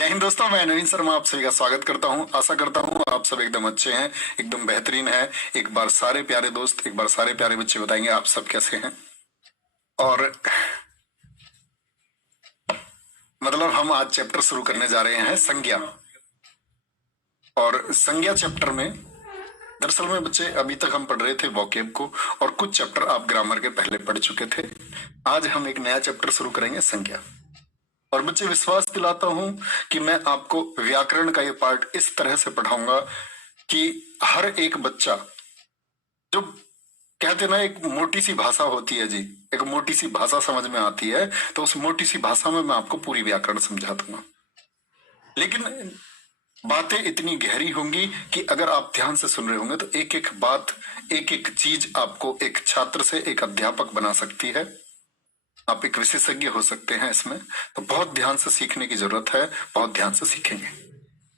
जय हिंद दोस्तों, मैं नवीन शर्मा आप सभी का स्वागत करता हूं। आशा करता हूं आप सब एकदम अच्छे हैं, एकदम बेहतरीन है। एक बार सारे प्यारे दोस्त, एक बार सारे प्यारे बच्चे बताएंगे आप सब कैसे हैं। और मतलब हम आज चैप्टर शुरू करने जा रहे हैं संज्ञा। और संज्ञा चैप्टर में दरअसल में बच्चे अभी तक हम पढ़ रहे थे वोकेब को, और कुछ चैप्टर आप ग्रामर के पहले पढ़ चुके थे। आज हम एक नया चैप्टर शुरू करेंगे संज्ञा। और बच्चे विश्वास दिलाता हूं कि मैं आपको व्याकरण का ये पार्ट इस तरह से पढ़ाऊंगा कि हर एक बच्चा, जो कहते ना एक मोटी सी भाषा होती है जी, एक मोटी सी भाषा समझ में आती है, तो उस मोटी सी भाषा में मैं आपको पूरी व्याकरण समझा दूंगा। लेकिन बातें इतनी गहरी होंगी कि अगर आप ध्यान से सुन रहे होंगे तो एक एक बात, एक एक चीज आपको एक छात्र से एक अध्यापक बना सकती है। आप एक विशेषज्ञ हो सकते हैं इसमें। तो बहुत ध्यान से सीखने की जरूरत है, बहुत ध्यान से सीखेंगे।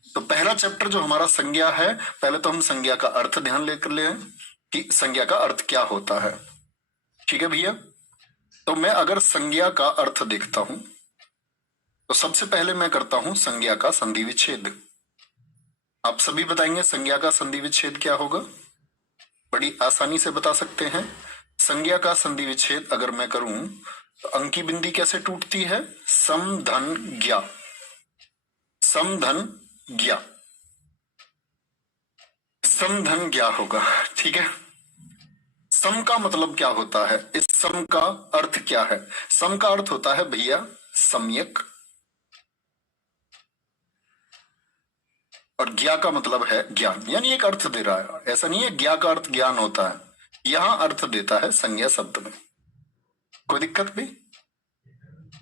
तो पहला चैप्टर जो हमारा संज्ञा है, पहले तो हम संज्ञा का अर्थ ध्यान लेकर ले कि संज्ञा का अर्थ क्या होता है। ठीक है भैया। तो मैं अगर संज्ञा का अर्थ देखता हूं तो सबसे पहले मैं करता हूं संज्ञा का संधि विच्छेद। आप सभी बताएंगे संज्ञा का संधि विच्छेद क्या होगा। बड़ी आसानी से बता सकते हैं। संज्ञा का संधि विच्छेद अगर मैं करूं तो अंकी बिंदी कैसे टूटती है? सम धन ज्ञा, सम धन ज्ञा, सम धन ज्ञा होगा। ठीक है। सम का मतलब क्या होता है? इस सम का अर्थ क्या है? सम का अर्थ होता है भैया सम्यक, और ज्ञा का मतलब है ज्ञान, यानी एक अर्थ दे रहा है। ऐसा नहीं है ज्ञा का अर्थ ज्ञान होता है, यहां अर्थ देता है संज्ञा शब्द में। कोई दिक्कत भी?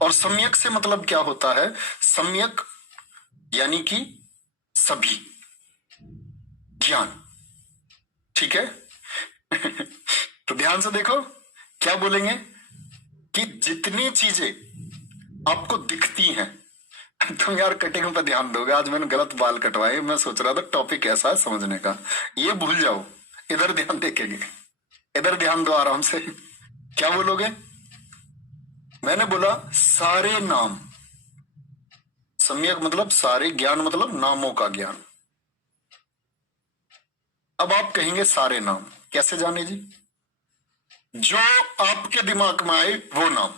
और सम्यक से मतलब क्या होता है? सम्यक यानी कि सभी ज्ञान। ठीक है। तो ध्यान से देखो क्या बोलेंगे कि जितनी चीजें आपको दिखती हैं, तुम यार कटिंग पर ध्यान दोगे। आज मैंने गलत बाल कटवाए, मैं सोच रहा था टॉपिक ऐसा है समझने का, ये भूल जाओ। इधर ध्यान देखेंगे, इधर ध्यान दो आराम से। क्या बोलोगे? मैंने बोला सारे नाम। सम्यक मतलब सारे, ज्ञान मतलब नामों का ज्ञान। अब आप कहेंगे सारे नाम कैसे जाने जी? जो आपके दिमाग में आए वो नाम,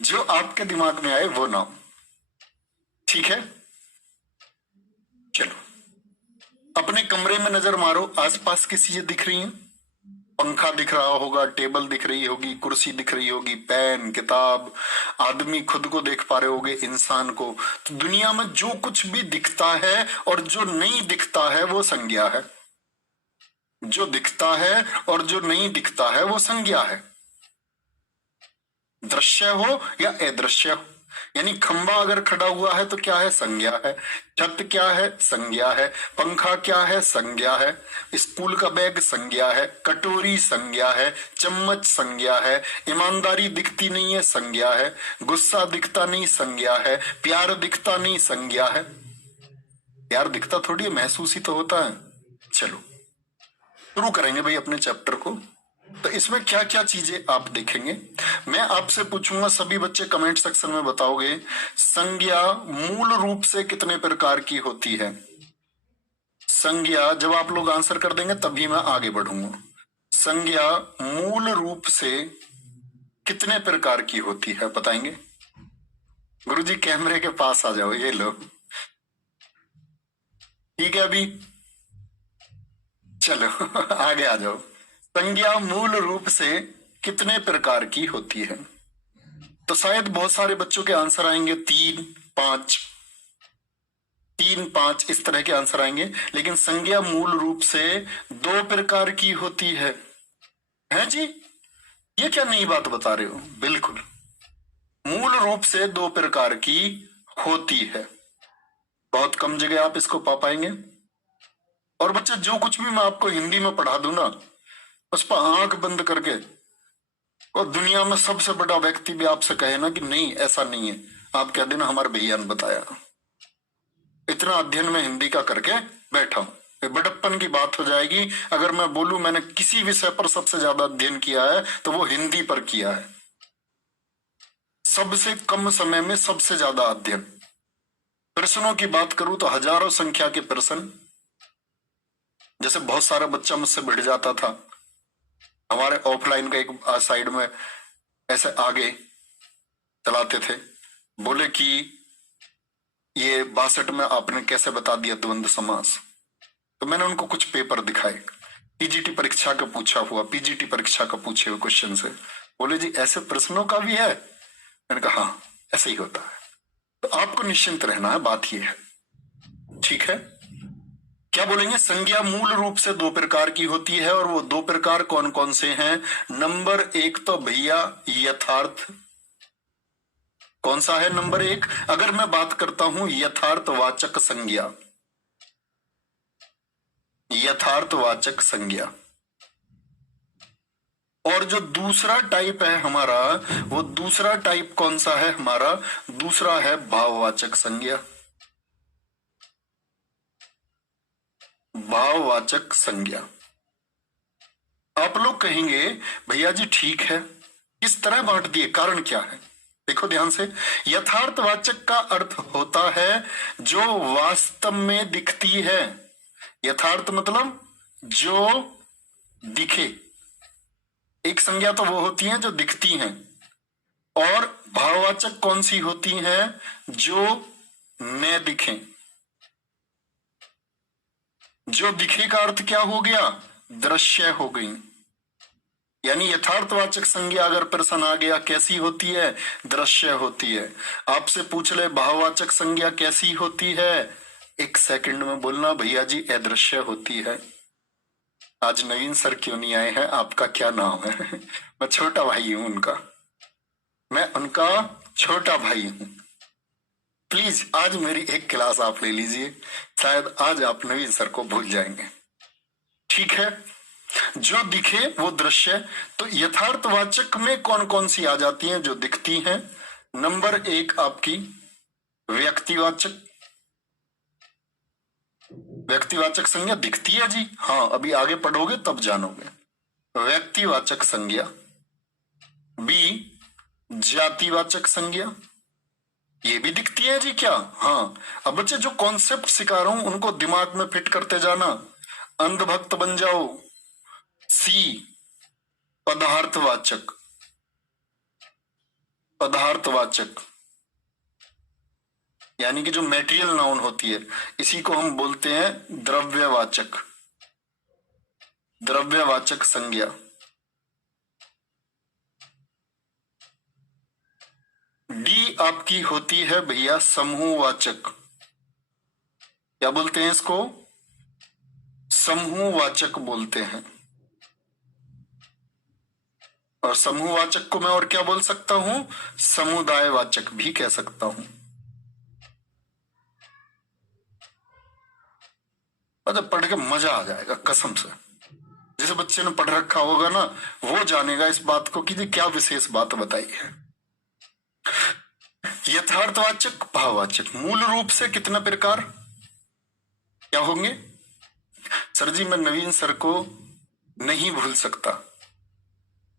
जो आपके दिमाग में आए वो नाम। ठीक है। चलो अपने कमरे में नजर मारो, आसपास की चीजें दिख रही हैं? पंखा दिख रहा होगा, टेबल दिख रही होगी, कुर्सी दिख रही होगी, पेन, किताब, आदमी खुद को देख पा रहे होगे, इंसान को। तो दुनिया में जो कुछ भी दिखता है और जो नहीं दिखता है वो संज्ञा है। जो दिखता है और जो नहीं दिखता है वो संज्ञा है। दृश्य हो या अदृश्य हो, यानी खंबा अगर खड़ा हुआ है तो क्या है? संज्ञा है। छत क्या है? संज्ञा है। पंखा क्या है? संज्ञा है। स्कूल का बैग संज्ञा है। कटोरी संज्ञा है। चम्मच संज्ञा है। ईमानदारी दिखती नहीं है, संज्ञा है। गुस्सा दिखता नहीं, संज्ञा है। प्यार दिखता नहीं, संज्ञा है। प्यार दिखता थोड़ी है, महसूस ही तो होता है। चलो शुरू करेंगे भाई अपने चैप्टर को। तो इसमें क्या क्या चीजें आप देखेंगे, मैं आपसे पूछूंगा, सभी बच्चे कमेंट सेक्शन में बताओगे। संज्ञा मूल रूप से कितने प्रकार की होती है? संज्ञा जब आप लोग आंसर कर देंगे तभी मैं आगे बढ़ूंगा। संज्ञा मूल रूप से कितने प्रकार की होती है बताएंगे? गुरुजी कैमरे के पास आ जाओ, ये लो। ठीक है अभी चलो आगे आ जाओ। संज्ञा मूल रूप से कितने प्रकार की होती है? तो शायद बहुत सारे बच्चों के आंसर आएंगे 3, 5, 3, 5 इस तरह के आंसर आएंगे। लेकिन संज्ञा मूल रूप से 2 प्रकार की होती है जी? ये क्या नई बात बता रहे हो? बिल्कुल, मूल रूप से 2 प्रकार की होती है। बहुत कम जगह आप इसको पा पाएंगे। और बच्चे जो कुछ भी मैं आपको हिंदी में पढ़ा दूं ना, उस पर आंख बंद करके, और दुनिया में सबसे बड़ा व्यक्ति भी आपसे कहे ना कि नहीं ऐसा नहीं है, आप कह देना हमारे भैया ने बताया। इतना अध्ययन में हिंदी का करके बैठा हूं, बड़प्पन की बात हो जाएगी अगर मैं बोलूं मैंने किसी विषय पर सबसे ज्यादा अध्ययन किया है तो वो हिंदी पर किया है। सबसे कम समय में सबसे ज्यादा अध्ययन। प्रश्नों की बात करूं तो हजारों संख्या के प्रश्न, जैसे बहुत सारा बच्चा मुझसे भिड़ जाता था हमारे ऑफलाइन का एक साइड में, ऐसे आगे चलाते थे, बोले कि ये 62 में आपने कैसे बता दिया द्वंद्व समास। तो मैंने उनको कुछ पेपर दिखाए, पीजीटी परीक्षा का पूछा हुआ, पीजीटी परीक्षा का पूछे हुए क्वेश्चन से। बोले जी ऐसे प्रश्नों का भी है? मैंने कहा हाँ ऐसे ही होता है। तो आपको निश्चिंत रहना है, बात ये है, ठीक है। क्या बोलेंगे? संज्ञा मूल रूप से दो प्रकार की होती है, और वो दो प्रकार कौन कौन से हैं? नंबर एक तो भैया यथार्थ। कौन सा है नंबर एक? अगर मैं बात करता हूं यथार्थवाचक संज्ञा, यथार्थवाचक संज्ञा। और जो दूसरा टाइप है हमारा, वो दूसरा टाइप कौन सा है हमारा? दूसरा है भाववाचक संज्ञा, भाववाचक संज्ञा। आप लोग कहेंगे भैया जी ठीक है, किस तरह बांट दिए, कारण क्या है? देखो ध्यान से, यथार्थवाचक का अर्थ होता है जो वास्तव में दिखती है। यथार्थ मतलब जो दिखे। एक संज्ञा तो वो होती है जो दिखती हैं, और भाववाचक कौन सी होती हैं? जो न दिखें। जो दिखे का अर्थ क्या हो गया? दृश्य हो गई। यानी यथार्थवाचक संज्ञा अगर प्रश्न आ गया कैसी होती है? दृश्य होती है। आपसे पूछ ले भाववाचक संज्ञा कैसी होती है? एक सेकंड में बोलना भैया जी अदृश्य होती है। आज नवीन सर क्यों नहीं आए हैं? आपका क्या नाम है? मैं छोटा भाई हूं उनका, मैं उनका छोटा भाई हूं। प्लीज आज मेरी एक क्लास आप ले लीजिए, शायद आज आप नवीन सर को भूल जाएंगे, ठीक है। जो दिखे वो दृश्य। तो यथार्थवाचक में कौन कौन सी आ जाती हैं जो दिखती हैं? नंबर एक आपकी व्यक्तिवाचक। व्यक्तिवाचक संज्ञा दिखती है जी, हाँ अभी आगे पढ़ोगे तब जानोगे। व्यक्तिवाचक संज्ञा। बी जातिवाचक संज्ञा, ये भी दिखती है जी क्या? हाँ। अब बच्चे जो कॉन्सेप्ट सिखा रहा हूं उनको दिमाग में फिट करते जाना, अंधभक्त बन जाओ। सी पदार्थवाचक। पदार्थवाचक यानी कि जो मेटेरियल नाउन होती है, इसी को हम बोलते हैं द्रव्यवाचक। द्रव्यवाचक संज्ञा। डी आपकी होती है भैया समूहवाचक। क्या बोलते हैं इसको? समूहवाचक बोलते हैं। और समूहवाचक को मैं और क्या बोल सकता हूं? समुदायवाचक भी कह सकता हूं। अच्छा पढ़ के मजा आ जाएगा कसम से। जिस बच्चे ने पढ़ रखा होगा ना वो जानेगा इस बात को कि क्या विशेष बात बताई है। यथार्थवाचक भाववाचक मूल रूप से कितना प्रकार क्या होंगे? सर जी मैं नवीन सर को नहीं भूल सकता।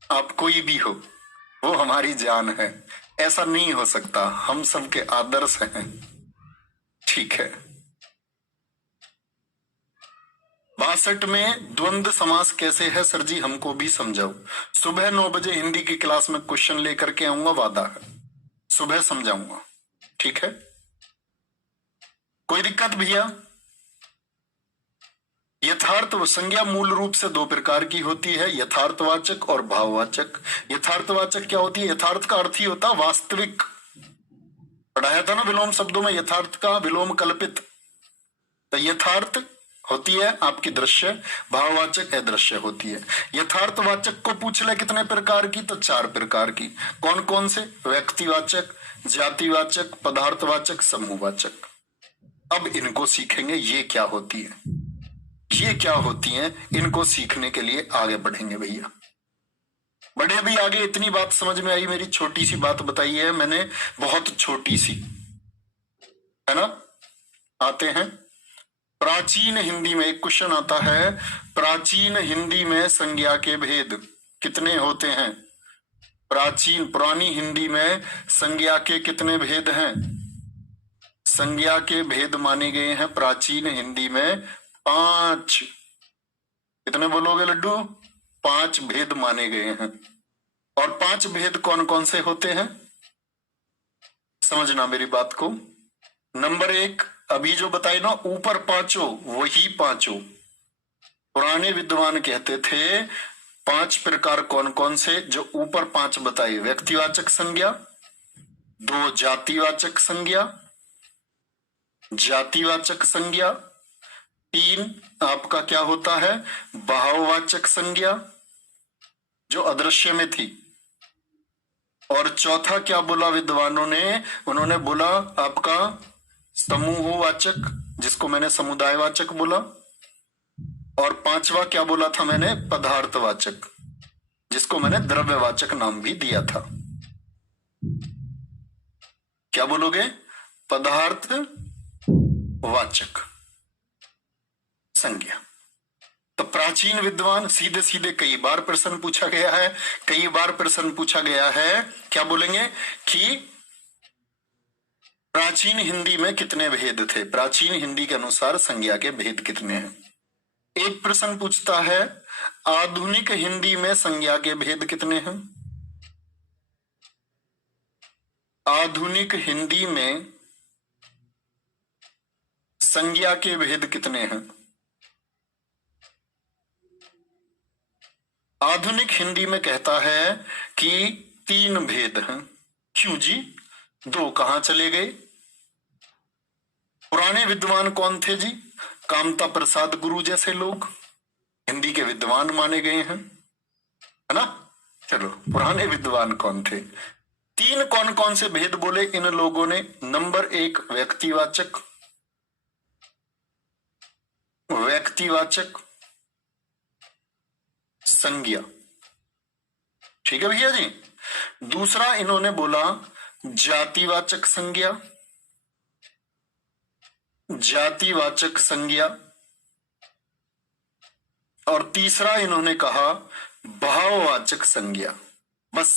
आप कोई भी हो, वो हमारी जान है, ऐसा नहीं हो सकता, हम सबके आदर्श हैं, ठीक है। 62 में द्वंद्व समास कैसे है सर जी हमको भी समझाओ। सुबह 9 बजे हिंदी की क्लास में क्वेश्चन लेकर के आऊंगा, वादा है, सुबह समझाऊंगा, ठीक है। कोई दिक्कत भैया? यथार्थ संज्ञा मूल रूप से दो प्रकार की होती है, यथार्थवाचक और भाववाचक। यथार्थवाचक क्या होती है? यथार्थ का अर्थ ही होता वास्तविक। पढ़ाया था ना विलोम शब्दों में, यथार्थ का विलोम कल्पित। तो यथार्थ होती है आपकी दृश्य, भाववाचक अदृश्य होती है। यथार्थवाचक को पूछ ले कितने प्रकार की, तो 4 प्रकार की। कौन कौन से? व्यक्तिवाचक, जातिवाचक, पदार्थवाचक, समूहवाचक। अब इनको सीखेंगे ये क्या होती है, ये क्या होती हैं, इनको सीखने के लिए आगे बढ़ेंगे भैया। बड़े भी आगे। इतनी बात समझ में आई? मेरी छोटी सी बात बताई है मैंने, बहुत छोटी सी, है ना। आते हैं प्राचीन हिंदी में। एक क्वेश्चन आता है, प्राचीन हिंदी में संज्ञा के भेद कितने होते हैं? प्राचीन पुरानी हिंदी में संज्ञा के कितने भेद हैं? संज्ञा के भेद माने गए हैं प्राचीन हिंदी में 5। कितने बोलोगे लड्डू? 5 भेद माने गए हैं। और 5 भेद कौन कौन से होते हैं, समझना मेरी बात को। नंबर 1, अभी जो बताए ना ऊपर पांचों, वही पांचों। पुराने विद्वान कहते थे 5 प्रकार कौन कौन से, जो ऊपर 5 बताए। व्यक्तिवाचक संज्ञा, 2 जातिवाचक संज्ञा, जातिवाचक संज्ञा, 3 आपका क्या होता है, भाववाचक संज्ञा जो अदृश्य में थी, और चौथा क्या बोला विद्वानों ने, उन्होंने बोला आपका समूहवाचक, जिसको मैंने समुदायवाचक बोला, और 5वां क्या बोला था मैंने, पदार्थवाचक, जिसको मैंने द्रव्यवाचक नाम भी दिया था। क्या बोलोगे? पदार्थवाचक संज्ञा। तो प्राचीन विद्वान सीधे सीधे कई बार प्रश्न पूछा गया है, कई बार प्रश्न पूछा गया है, क्या बोलेंगे कि प्राचीन हिंदी में कितने भेद थे, प्राचीन हिंदी के अनुसार संज्ञा के भेद कितने हैं। एक प्रश्न पूछता है आधुनिक हिंदी में संज्ञा के भेद कितने हैं। आधुनिक हिंदी में संज्ञा के भेद कितने हैं। आधुनिक हिंदी में कहता है कि 3 भेद हैं। क्यों जी, 2 कहां चले गए? पुराने विद्वान कौन थे जी? कामता प्रसाद गुरु जैसे लोग हिंदी के विद्वान माने गए हैं, है ना। चलो, पुराने विद्वान कौन थे? 3 कौन कौन से भेद बोले इन लोगों ने? नंबर 1 व्यक्तिवाचक, व्यक्तिवाचक संज्ञा, ठीक है भैया जी। दूसरा इन्होंने बोला जातिवाचक संज्ञा, जातिवाचक संज्ञा, और तीसरा इन्होंने कहा भाववाचक संज्ञा। बस।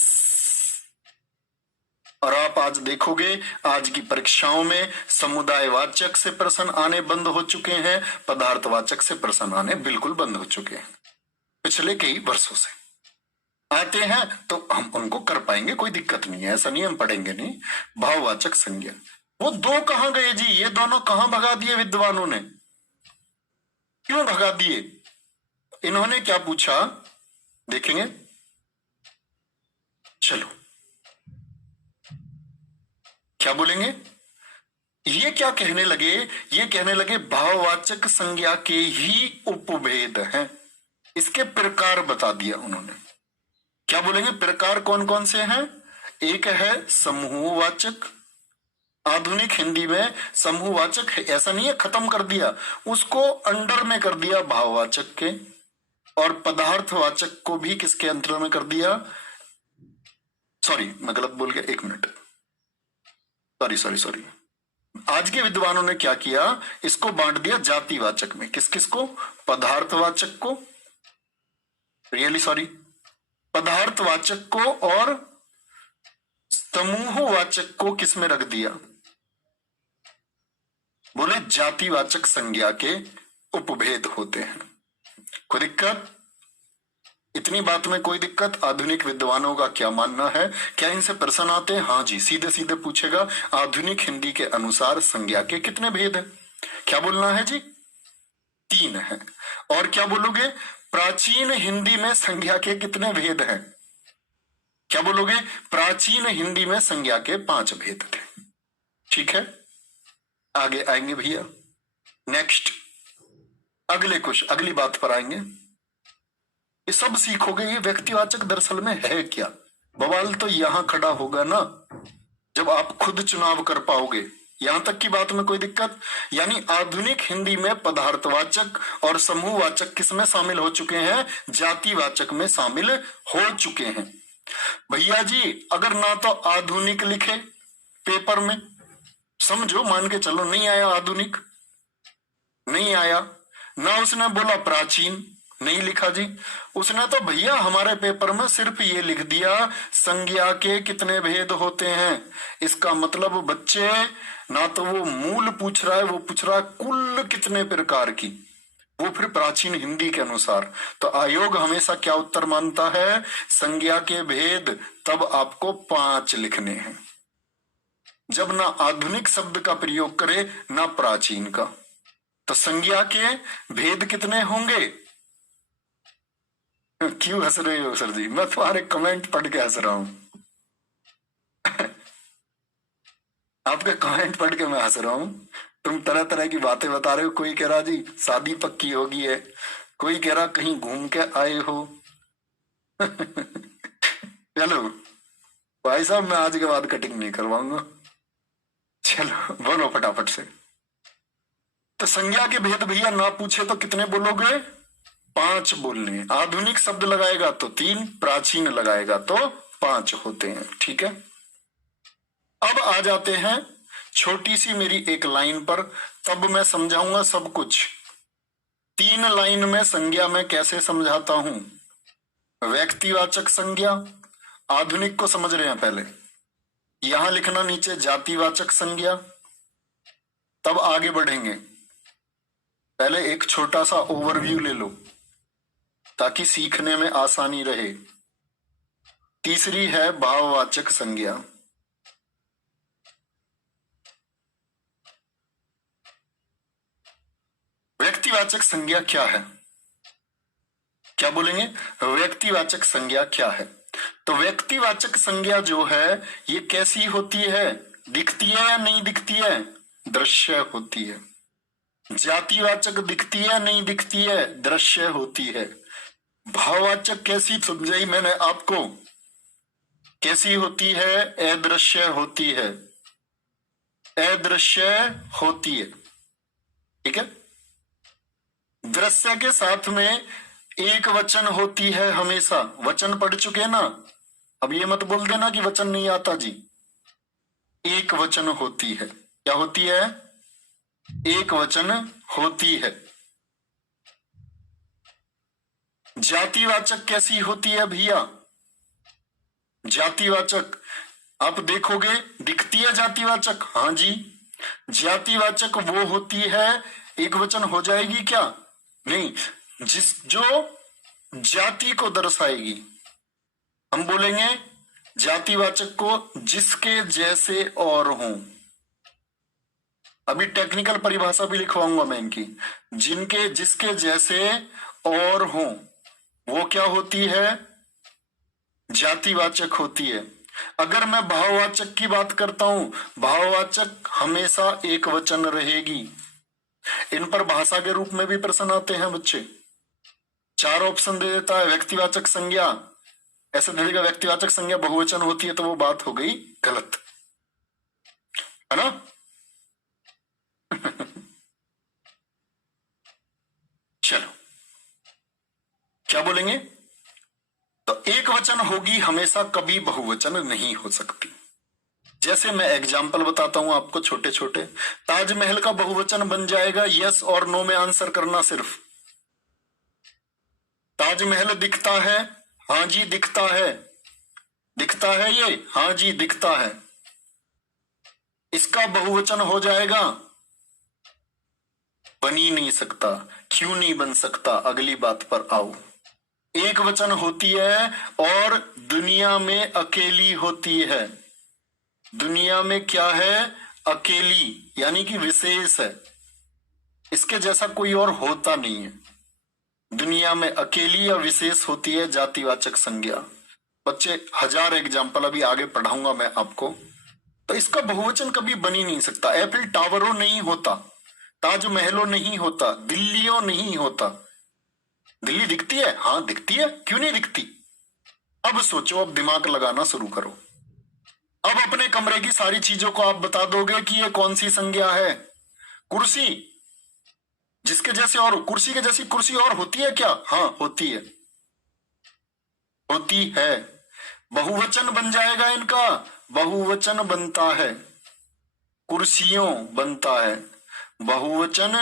और आप आज देखोगे आज की परीक्षाओं में समुदायवाचक से प्रश्न आने बंद हो चुके हैं, पदार्थवाचक से प्रश्न आने बिल्कुल बंद हो चुके हैं। पिछले कई वर्षों से आते हैं तो हम उनको कर पाएंगे, कोई दिक्कत नहीं है, ऐसा नहीं हम पढ़ेंगे नहीं। भाववाचक संज्ञा, वो 2 कहां गए जी? ये दोनों कहां भगा दिए विद्वानों ने? क्यों भगा दिए? इन्होंने क्या पूछा देखेंगे, चलो क्या बोलेंगे। ये क्या कहने लगे? ये कहने लगे भाववाचक संज्ञा के ही उपभेद हैं, इसके प्रकार बता दिया उन्होंने। क्या बोलेंगे प्रकार कौन कौन से हैं? एक है समूहवाचक, आधुनिक हिंदी में समूहवाचक है, ऐसा नहीं है खत्म कर दिया, उसको अंडर में कर दिया भाववाचक के, और पदार्थवाचक को भी किसके अंतर में कर दिया? सॉरी मैं गलत बोल गया, 1 मिनट, सॉरी। आज के विद्वानों ने क्या किया, इसको बांट दिया जातिवाचक में। किस किस को? पदार्थवाचक को, रियली सॉरी, पदार्थवाचक को, और समूहवाचक को किस में रख दिया? बोले जातिवाचक संज्ञा के उपभेद होते हैं। कोई दिक्कत? इतनी बात में कोई दिक्कत? आधुनिक विद्वानों का क्या मानना है? क्या इनसे प्रश्न आते हैं? हाँ जी, सीधे सीधे पूछेगा आधुनिक हिंदी के अनुसार संज्ञा के कितने भेद हैं। क्या बोलना है जी? 3 है। और क्या बोलोगे? प्राचीन हिंदी में संज्ञा के कितने भेद हैं? क्या बोलोगे? प्राचीन हिंदी में संज्ञा के 5 भेद थे। ठीक है, आगे आएंगे भैया। नेक्स्ट अगले कुछ अगली बात पर आएंगे। ये सब सीखोगे ये व्यक्तिवाचक दरअसल में है क्या। बवाल तो यहां खड़ा होगा ना जब आप खुद चुनाव कर पाओगे। यहां तक की बात में कोई दिक्कत? यानी आधुनिक हिंदी में पदार्थवाचक और समूहवाचक किसमें शामिल हो चुके हैं? जातिवाचक में शामिल हो चुके हैं। भैया जी अगर ना तो आधुनिक लिखे पेपर में, समझो मान के चलो नहीं आया आधुनिक, नहीं आया, ना उसने बोला प्राचीन, नहीं लिखा जी। उसने तो भैया हमारे पेपर में सिर्फ ये लिख दिया संज्ञा के कितने भेद होते हैं। इसका मतलब बच्चे, ना तो वो मूल पूछ रहा है, वो पूछ रहा है कुल कितने प्रकार की, वो फिर प्राचीन हिंदी के अनुसार। तो आयोग हमेशा क्या उत्तर मानता है, संज्ञा के भेद तब आपको 5 लिखने हैं, जब ना आधुनिक शब्द का प्रयोग करे ना प्राचीन का। तो संज्ञा के भेद कितने होंगे? क्यों हंस रहे हो सर जी? मैं तुम्हारे कमेंट पढ़ के हंस रहा हूं। आपके कमेंट पढ़ के मैं हंस रहा हूं। तुम तरह तरह की बातें बता रहे हो। कोई कह रहा जी शादी पक्की होगी है, कोई कह रहा कहीं घूम के आए हो। चलो भाई साहब, मैं आज के बाद कटिंग नहीं करवाऊंगा। चलो बोलो फटाफट से। तो संज्ञा के भेद भैया ना पूछे तो कितने बोलोगे? 5 बोलने। आधुनिक शब्द लगाएगा तो 3, प्राचीन लगाएगा तो 5 होते हैं। ठीक है, अब आ जाते हैं छोटी सी मेरी एक लाइन पर, तब मैं समझाऊंगा सब कुछ। 3 लाइन में संज्ञा में कैसे समझाता हूं। व्यक्तिवाचक संज्ञा, आधुनिक को समझ रहे हैं पहले, यहां लिखना नीचे जातिवाचक संज्ञा, तब आगे बढ़ेंगे। पहले एक छोटा सा ओवरव्यू ले लो ताकि सीखने में आसानी रहे। तीसरी है भाववाचक संज्ञा। व्यक्तिवाचक संज्ञा क्या है? क्या बोलेंगे? व्यक्तिवाचक संज्ञा क्या है? तो व्यक्तिवाचक संज्ञा जो है ये कैसी होती है? दिखती है या नहीं दिखती है? दृश्य होती है। जातिवाचक दिखती है नहीं दिखती है? दृश्य होती है। भाववाचक कैसी समझाई मैंने आपको? कैसी होती है? अदृश्य होती है। अदृश्य होती है। ठीक है, दृश्य के साथ में एक वचन होती है हमेशा। वचन पढ़ चुके ना, अब ये मत बोल देना कि वचन नहीं आता जी। एक वचन होती है। क्या होती है? एक वचन होती है। जातिवाचक कैसी होती है भैया? जातिवाचक आप देखोगे दिखती है जातिवाचक? हाँ जी। जातिवाचक वो होती है, एक वचन हो जाएगी क्या? नहीं, जो जाति को दर्शाएगी। हम बोलेंगे जातिवाचक को जिसके जैसे और हों। अभी टेक्निकल परिभाषा भी लिखवाऊंगा मैं इनकी। जिनके जिसके जैसे और हों वो क्या होती है? जातिवाचक होती है। अगर मैं भाववाचक की बात करता हूं, भाववाचक हमेशा एक वचन रहेगी। इन पर भाषा के रूप में भी प्रश्न आते हैं बच्चे। 4 ऑप्शन दे देता है। व्यक्तिवाचक संज्ञा ऐसे दे देगा, व्यक्तिवाचक संज्ञा बहुवचन होती है, तो वो बात हो गई गलत, है ना? चलो क्या बोलेंगे? तो एक वचन होगी हमेशा, कभी बहुवचन नहीं हो सकती। जैसे मैं एग्जाम्पल बताता हूं आपको छोटे छोटे। ताजमहल का बहुवचन बन जाएगा, यस और नो में आंसर करना सिर्फ। ताजमहल दिखता है? हाँ जी दिखता है। दिखता है ये? हाँ जी दिखता है। इसका बहुवचन हो जाएगा? बन ही नहीं सकता। क्यों नहीं बन सकता? अगली बात पर आओ। एक वचन होती है और दुनिया में अकेली होती है। दुनिया में क्या है? अकेली, यानी कि विशेष है। इसके जैसा कोई और होता नहीं है। दुनिया में अकेली या विशेष होती है जातिवाचक संज्ञा। बच्चे 1000 एग्जाम्पल अभी आगे पढ़ाऊंगा मैं आपको। तो इसका बहुवचन कभी बन ही नहीं सकता। एफिल टावरों नहीं होता, ताजमहलों नहीं होता, दिल्लियों नहीं होता। दिल्ली दिखती है? हाँ दिखती है। क्यों नहीं दिखती? अब सोचो, अब दिमाग लगाना शुरू करो। अब अपने कमरे की सारी चीजों को आप बता दोगे कि ये कौन सी संज्ञा है। कुर्सी जिसके जैसे और, कुर्सी के जैसी कुर्सी और होती है क्या? हाँ होती है, होती है। बहुवचन बन जाएगा इनका? बहुवचन बनता है। कुर्सियों बनता है, बहुवचन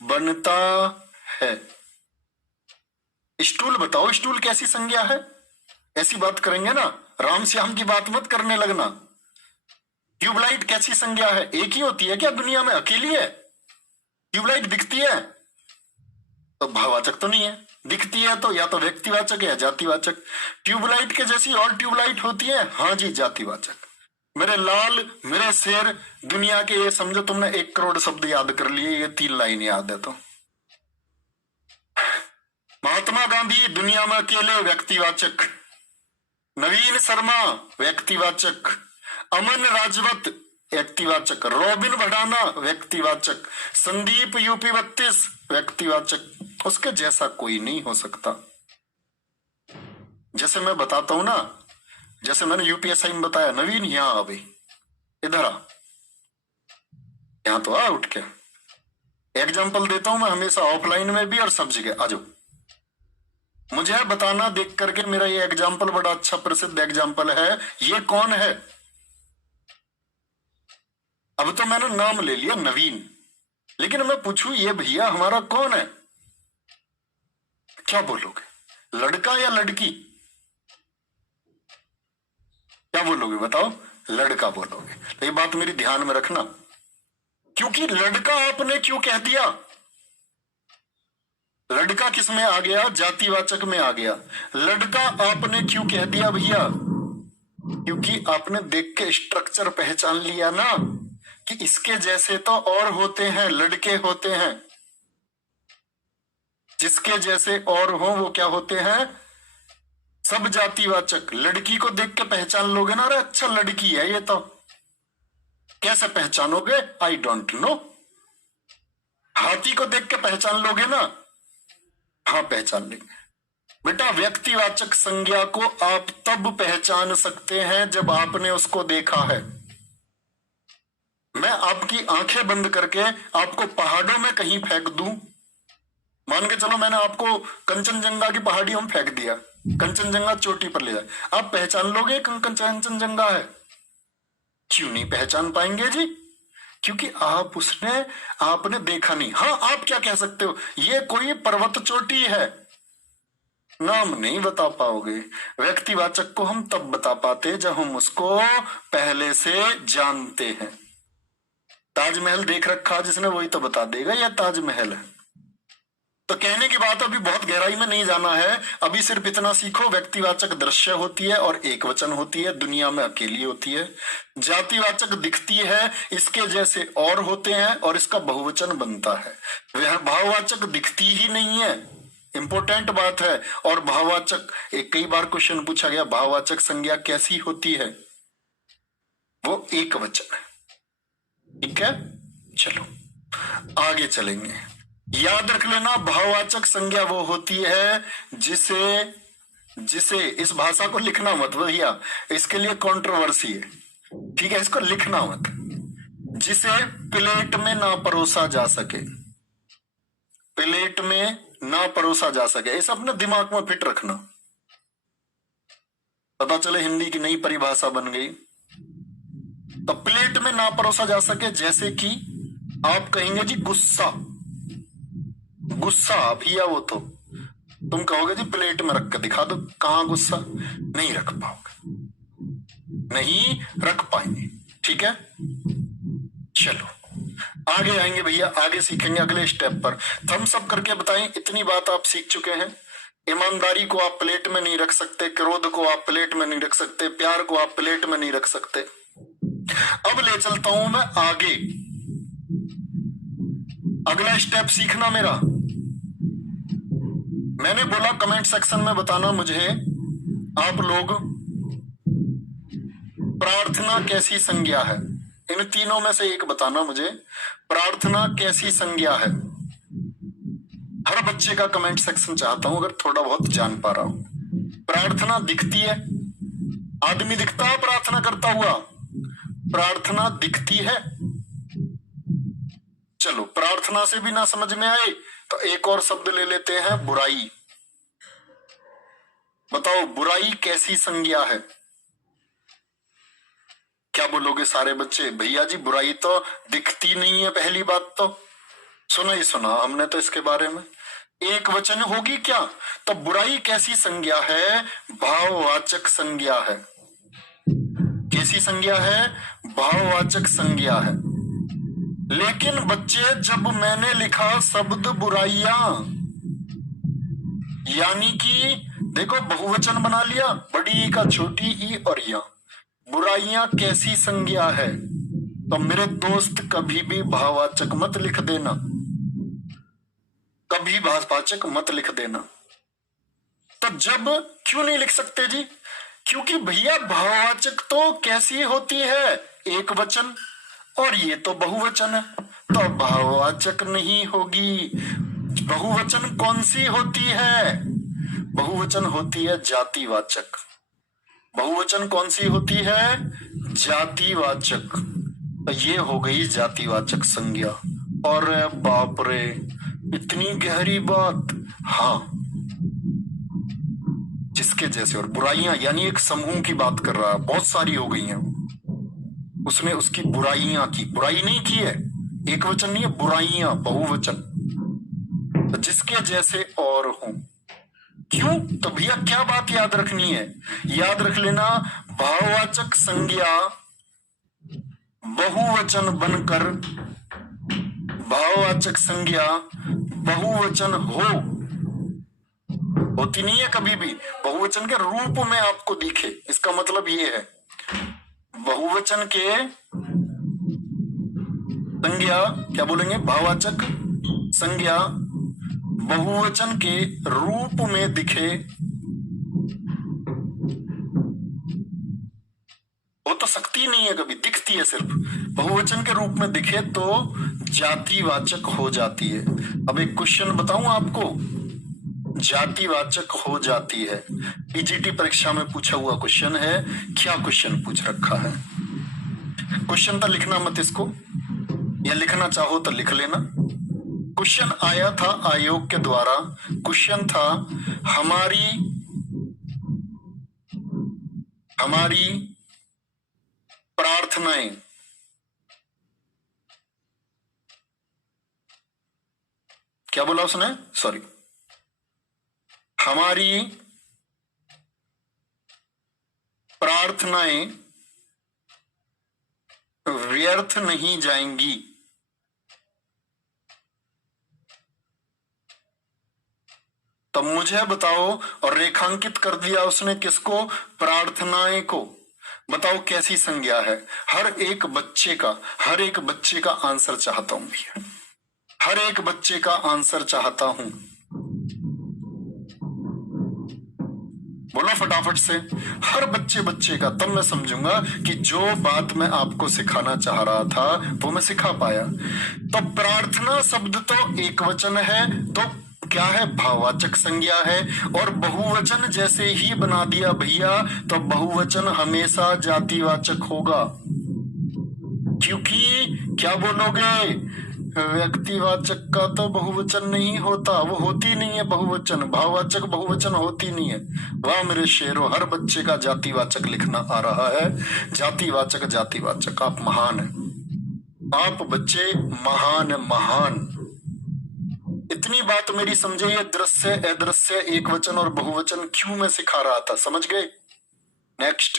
बनता है। स्टूल बताओ, स्टूल कैसी संज्ञा है? ऐसी बात करेंगे ना, राम श्याम की बात मत करने लगना। ट्यूबलाइट कैसी संज्ञा है? एक ही होती है क्या दुनिया में? अकेली है? ट्यूबलाइट दिखती है तो भाववाचक तो नहीं है, दिखती है तो या तो व्यक्तिवाचक है या जातिवाचक। ट्यूबलाइट के जैसी और ट्यूबलाइट होती है? हाँ जी, जातिवाचक। मेरे लाल, मेरे शेर, दुनिया के ये समझो तुमने 1 करोड़ शब्द याद कर लिए, ये 3 लाइन याद है तो। महात्मा गांधी दुनिया में अकेले, व्यक्तिवाचक। नवीन शर्मा व्यक्तिवाचक। अमन राजवत व्यक्तिवाचक। रॉबिन भडाना व्यक्तिवाचक। संदीप यूपी 32 व्यक्तिवाचक। उसके जैसा कोई नहीं हो सकता। जैसे मैं बताता हूं ना, जैसे मैंने यूपीएसआई में बताया, नवीन यहां आ भाई, इधर आ, यहां तो आ उठ के। एग्जाम्पल देता हूं मैं हमेशा, ऑफलाइन में भी और सब जगह। आ जाओ, मुझे बताना देख करके, मेरा ये एग्जाम्पल बड़ा अच्छा प्रसिद्ध एग्जाम्पल है। ये कौन है? अब तो मैंने नाम ले लिया नवीन, लेकिन मैं पूछूं ये भैया हमारा कौन है? क्या बोलोगे? लड़का या लड़की? क्या बोलोगे बताओ? लड़का बोलोगे। तो ये बात मेरी ध्यान में रखना, क्योंकि लड़का आपने क्यों कह दिया? लड़का किस में आ गया? जातिवाचक में आ गया। लड़का आपने क्यों कह दिया भैया? क्योंकि आपने देख के स्ट्रक्चर पहचान लिया ना, कि इसके जैसे तो और होते हैं, लड़के होते हैं। जिसके जैसे और हो वो क्या होते हैं? सब जातिवाचक। लड़की को देख के पहचान लोगे ना, अरे अच्छा लड़की है ये तो। कैसे पहचानोगे? I don't know. हाथी को देख के पहचान लोगे ना? हाँ, पहचान लेंगे। बेटा, व्यक्तिवाचक संज्ञा को आप तब पहचान सकते हैं जब आपने उसको देखा है। मैं आपकी आंखें बंद करके आपको पहाड़ों में कहीं फेंक दूं, मान के चलो मैंने आपको कंचनजंगा की पहाड़ियों में फेंक दिया, कंचनजंगा चोटी पर ले जाए, आप पहचान लोगे कंचनजंगा है? क्यों नहीं पहचान पाएंगे जी? क्योंकि आपने देखा नहीं। हाँ, आप क्या कह सकते हो, ये कोई पर्वत चोटी है, नाम नहीं बता पाओगे। व्यक्तिवाचक को हम तब बता पाते जब हम उसको पहले से जानते हैं। ताजमहल देख रखा जिसने, वही तो बता देगा यह ताजमहल है। तो कहने की बात, अभी बहुत गहराई में नहीं जाना है, अभी सिर्फ इतना सीखो, व्यक्तिवाचक दृश्य होती है और एक वचन होती है, दुनिया में अकेली होती है। जातिवाचक दिखती है, इसके जैसे और होते हैं और इसका बहुवचन बनता है। वह भाववाचक दिखती ही नहीं है, इंपॉर्टेंट बात है। और भाववाचक, एक कई बार क्वेश्चन पूछा गया, भाववाचक संज्ञा कैसी होती है? वो एक वचन है। ठीक है, चलो आगे चलेंगे। याद रख लेना, भाववाचक संज्ञा वो होती है जिसे इस भाषा को लिखना मत भैया, इसके लिए कंट्रोवर्सी है, ठीक है, इसको लिखना मत। जिसे प्लेट में ना परोसा जा सके, प्लेट में ना परोसा जा सके, इसे अपने दिमाग में फिट रखना। पता चले हिंदी की नई परिभाषा बन गई। तो प्लेट में ना परोसा जा सके, जैसे कि आप कहेंगे जी गुस्सा, गुस्सा भैया वो तो तुम कहोगे जी प्लेट में रख के दिखा दो, कहां गुस्सा? नहीं रख पाओगे, नहीं रख पाएंगे। ठीक है, चलो आगे आएंगे भैया, आगे सीखेंगे अगले स्टेप पर। थम्स अप करके बताएं, इतनी बात आप सीख चुके हैं। ईमानदारी को आप प्लेट में नहीं रख सकते, क्रोध को आप प्लेट में नहीं रख सकते, प्यार को आप प्लेट में नहीं रख सकते। अब ले चलता हूं मैं आगे, अगला स्टेप सीखना मेरा। मैंने बोला कमेंट सेक्शन में बताना मुझे आप लोग, प्रार्थना कैसी संज्ञा है? इन तीनों में से एक बताना मुझे, प्रार्थना कैसी संज्ञा है? हर बच्चे का कमेंट सेक्शन चाहता हूं, अगर थोड़ा बहुत जान पा रहा हूं। प्रार्थना दिखती है, आदमी दिखता है प्रार्थना करता हुआ? प्रार्थना दिखती है। चलो, प्रार्थना से भी ना समझ में आए तो एक और शब्द ले लेते हैं, बुराई। बताओ बुराई कैसी संज्ञा है? क्या बोलोगे सारे बच्चे? भैया जी बुराई तो दिखती नहीं है, पहली बात तो। सुना ही सुना हमने तो इसके बारे में। एक वचन होगी क्या? तो बुराई कैसी संज्ञा है? भाववाचक संज्ञा है। कैसी संज्ञा है? भाववाचक संज्ञा है। लेकिन बच्चे जब मैंने लिखा शब्द बुराइयां, यानी कि देखो बहुवचन बना लिया, बड़ी ई का छोटी ई और या, बुराइयां कैसी संज्ञा है? तो मेरे दोस्त कभी भी भाववाचक मत लिख देना, कभी भाववाचक मत लिख देना। तो जब क्यों नहीं लिख सकते जी? क्योंकि भैया भाववाचक तो कैसी होती है? एक वचन, और ये तो बहुवचन है, तो भाववाचक नहीं होगी। बहुवचन कौन सी होती है? बहुवचन होती है जातिवाचक। बहुवचन कौन सी होती है? जातिवाचक। तो ये हो गई जातिवाचक संज्ञा। और बाप रे, इतनी गहरी बात। हाँ, जिसके जैसे। और बुराइयां यानी एक समूह की बात कर रहा है, बहुत सारी हो गई हैं। उसने उसकी बुराइयां की, बुराई नहीं की है, एक वचन नहीं है, बुराइयां बहुवचन। तो जिसके जैसे और हूं। क्यों? तो भैया क्या बात याद रखनी है? याद रख लेना, भाववाचक संज्ञा बहुवचन बनकर, भाववाचक संज्ञा बहुवचन होती नहीं है कभी भी, बहुवचन के रूप में आपको दिखे। इसका मतलब ये है, बहुवचन के संज्ञा क्या बोलेंगे? भाववाचक संज्ञा बहुवचन के रूप में दिखे, वो तो सकती नहीं है कभी, दिखती है सिर्फ। बहुवचन के रूप में दिखे तो जातिवाचक हो जाती है। अब एक क्वेश्चन बताऊं आपको, जातिवाचक हो जाती है। पीजीटी परीक्षा में पूछा हुआ क्वेश्चन है। क्या क्वेश्चन पूछ रखा है? क्वेश्चन तो लिखना मत इसको, या लिखना चाहो तो लिख लेना। क्वेश्चन आया था आयोग के द्वारा, क्वेश्चन था हमारी प्रार्थनाएं क्या बोला उसने? सॉरी, हमारी प्रार्थनाएं व्यर्थ नहीं जाएंगी। तब मुझे बताओ, और रेखांकित कर दिया उसने किसको? प्रार्थनाएं को। बताओ कैसी संज्ञा है? हर एक बच्चे का आंसर चाहता हूं भैया, हर एक बच्चे का आंसर चाहता हूं। बोलो फटाफट से, हर बच्चे का, तब मैं समझूंगा कि जो बात मैं आपको सिखाना चाह रहा था वो मैं सिखा पाया। तो प्रार्थना शब्द तो एक वचन है, तो क्या है? भाववाचक संज्ञा है। और बहुवचन जैसे ही बना दिया भैया, तो बहुवचन हमेशा जातिवाचक होगा। क्योंकि क्या बोलोगे? व्यक्तिवाचक का तो बहुवचन नहीं होता, वो होती नहीं है बहुवचन, भाववाचक बहुवचन होती नहीं है। वाह मेरे शेरों, हर बच्चे का जातिवाचक लिखना आ रहा है। जातिवाचक जातिवाचक, आप महान हैं, आप बच्चे महान। इतनी बात मेरी समझे, ये दृश्य अदृश्य एक वचन और बहुवचन क्यों मैं सिखा रहा था, समझ गए? नेक्स्ट,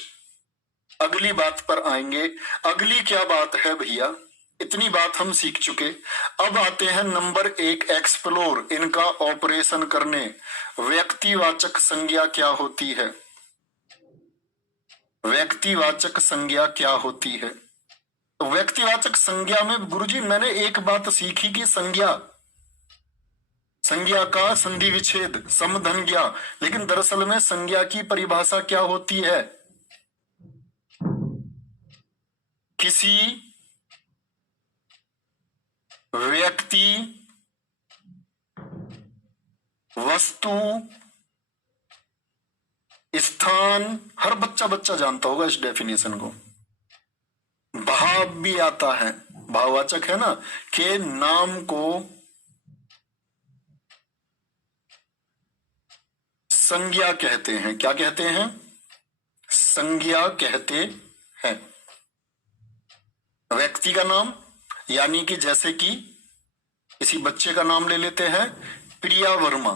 अगली बात पर आएंगे। अगली क्या बात है भैया? इतनी बात हम सीख चुके। अब आते हैं नंबर 1, एक्सप्लोर, इनका ऑपरेशन करने। व्यक्तिवाचक संज्ञा क्या होती है? व्यक्तिवाचक संज्ञा क्या होती है? तो व्यक्तिवाचक संज्ञा में गुरुजी मैंने एक बात सीखी कि संज्ञा का संधि विच्छेद, समधन्या, लेकिन दरअसल में संज्ञा की परिभाषा क्या होती है? किसी व्यक्ति, वस्तु, स्थान, हर बच्चा जानता होगा इस डेफिनेशन को। भाव भी आता है, भाववाचक है ना, के नाम को संज्ञा कहते हैं। क्या कहते हैं? संज्ञा कहते हैं। व्यक्ति का नाम, यानी कि जैसे कि किसी बच्चे का नाम ले लेते हैं, प्रिया वर्मा,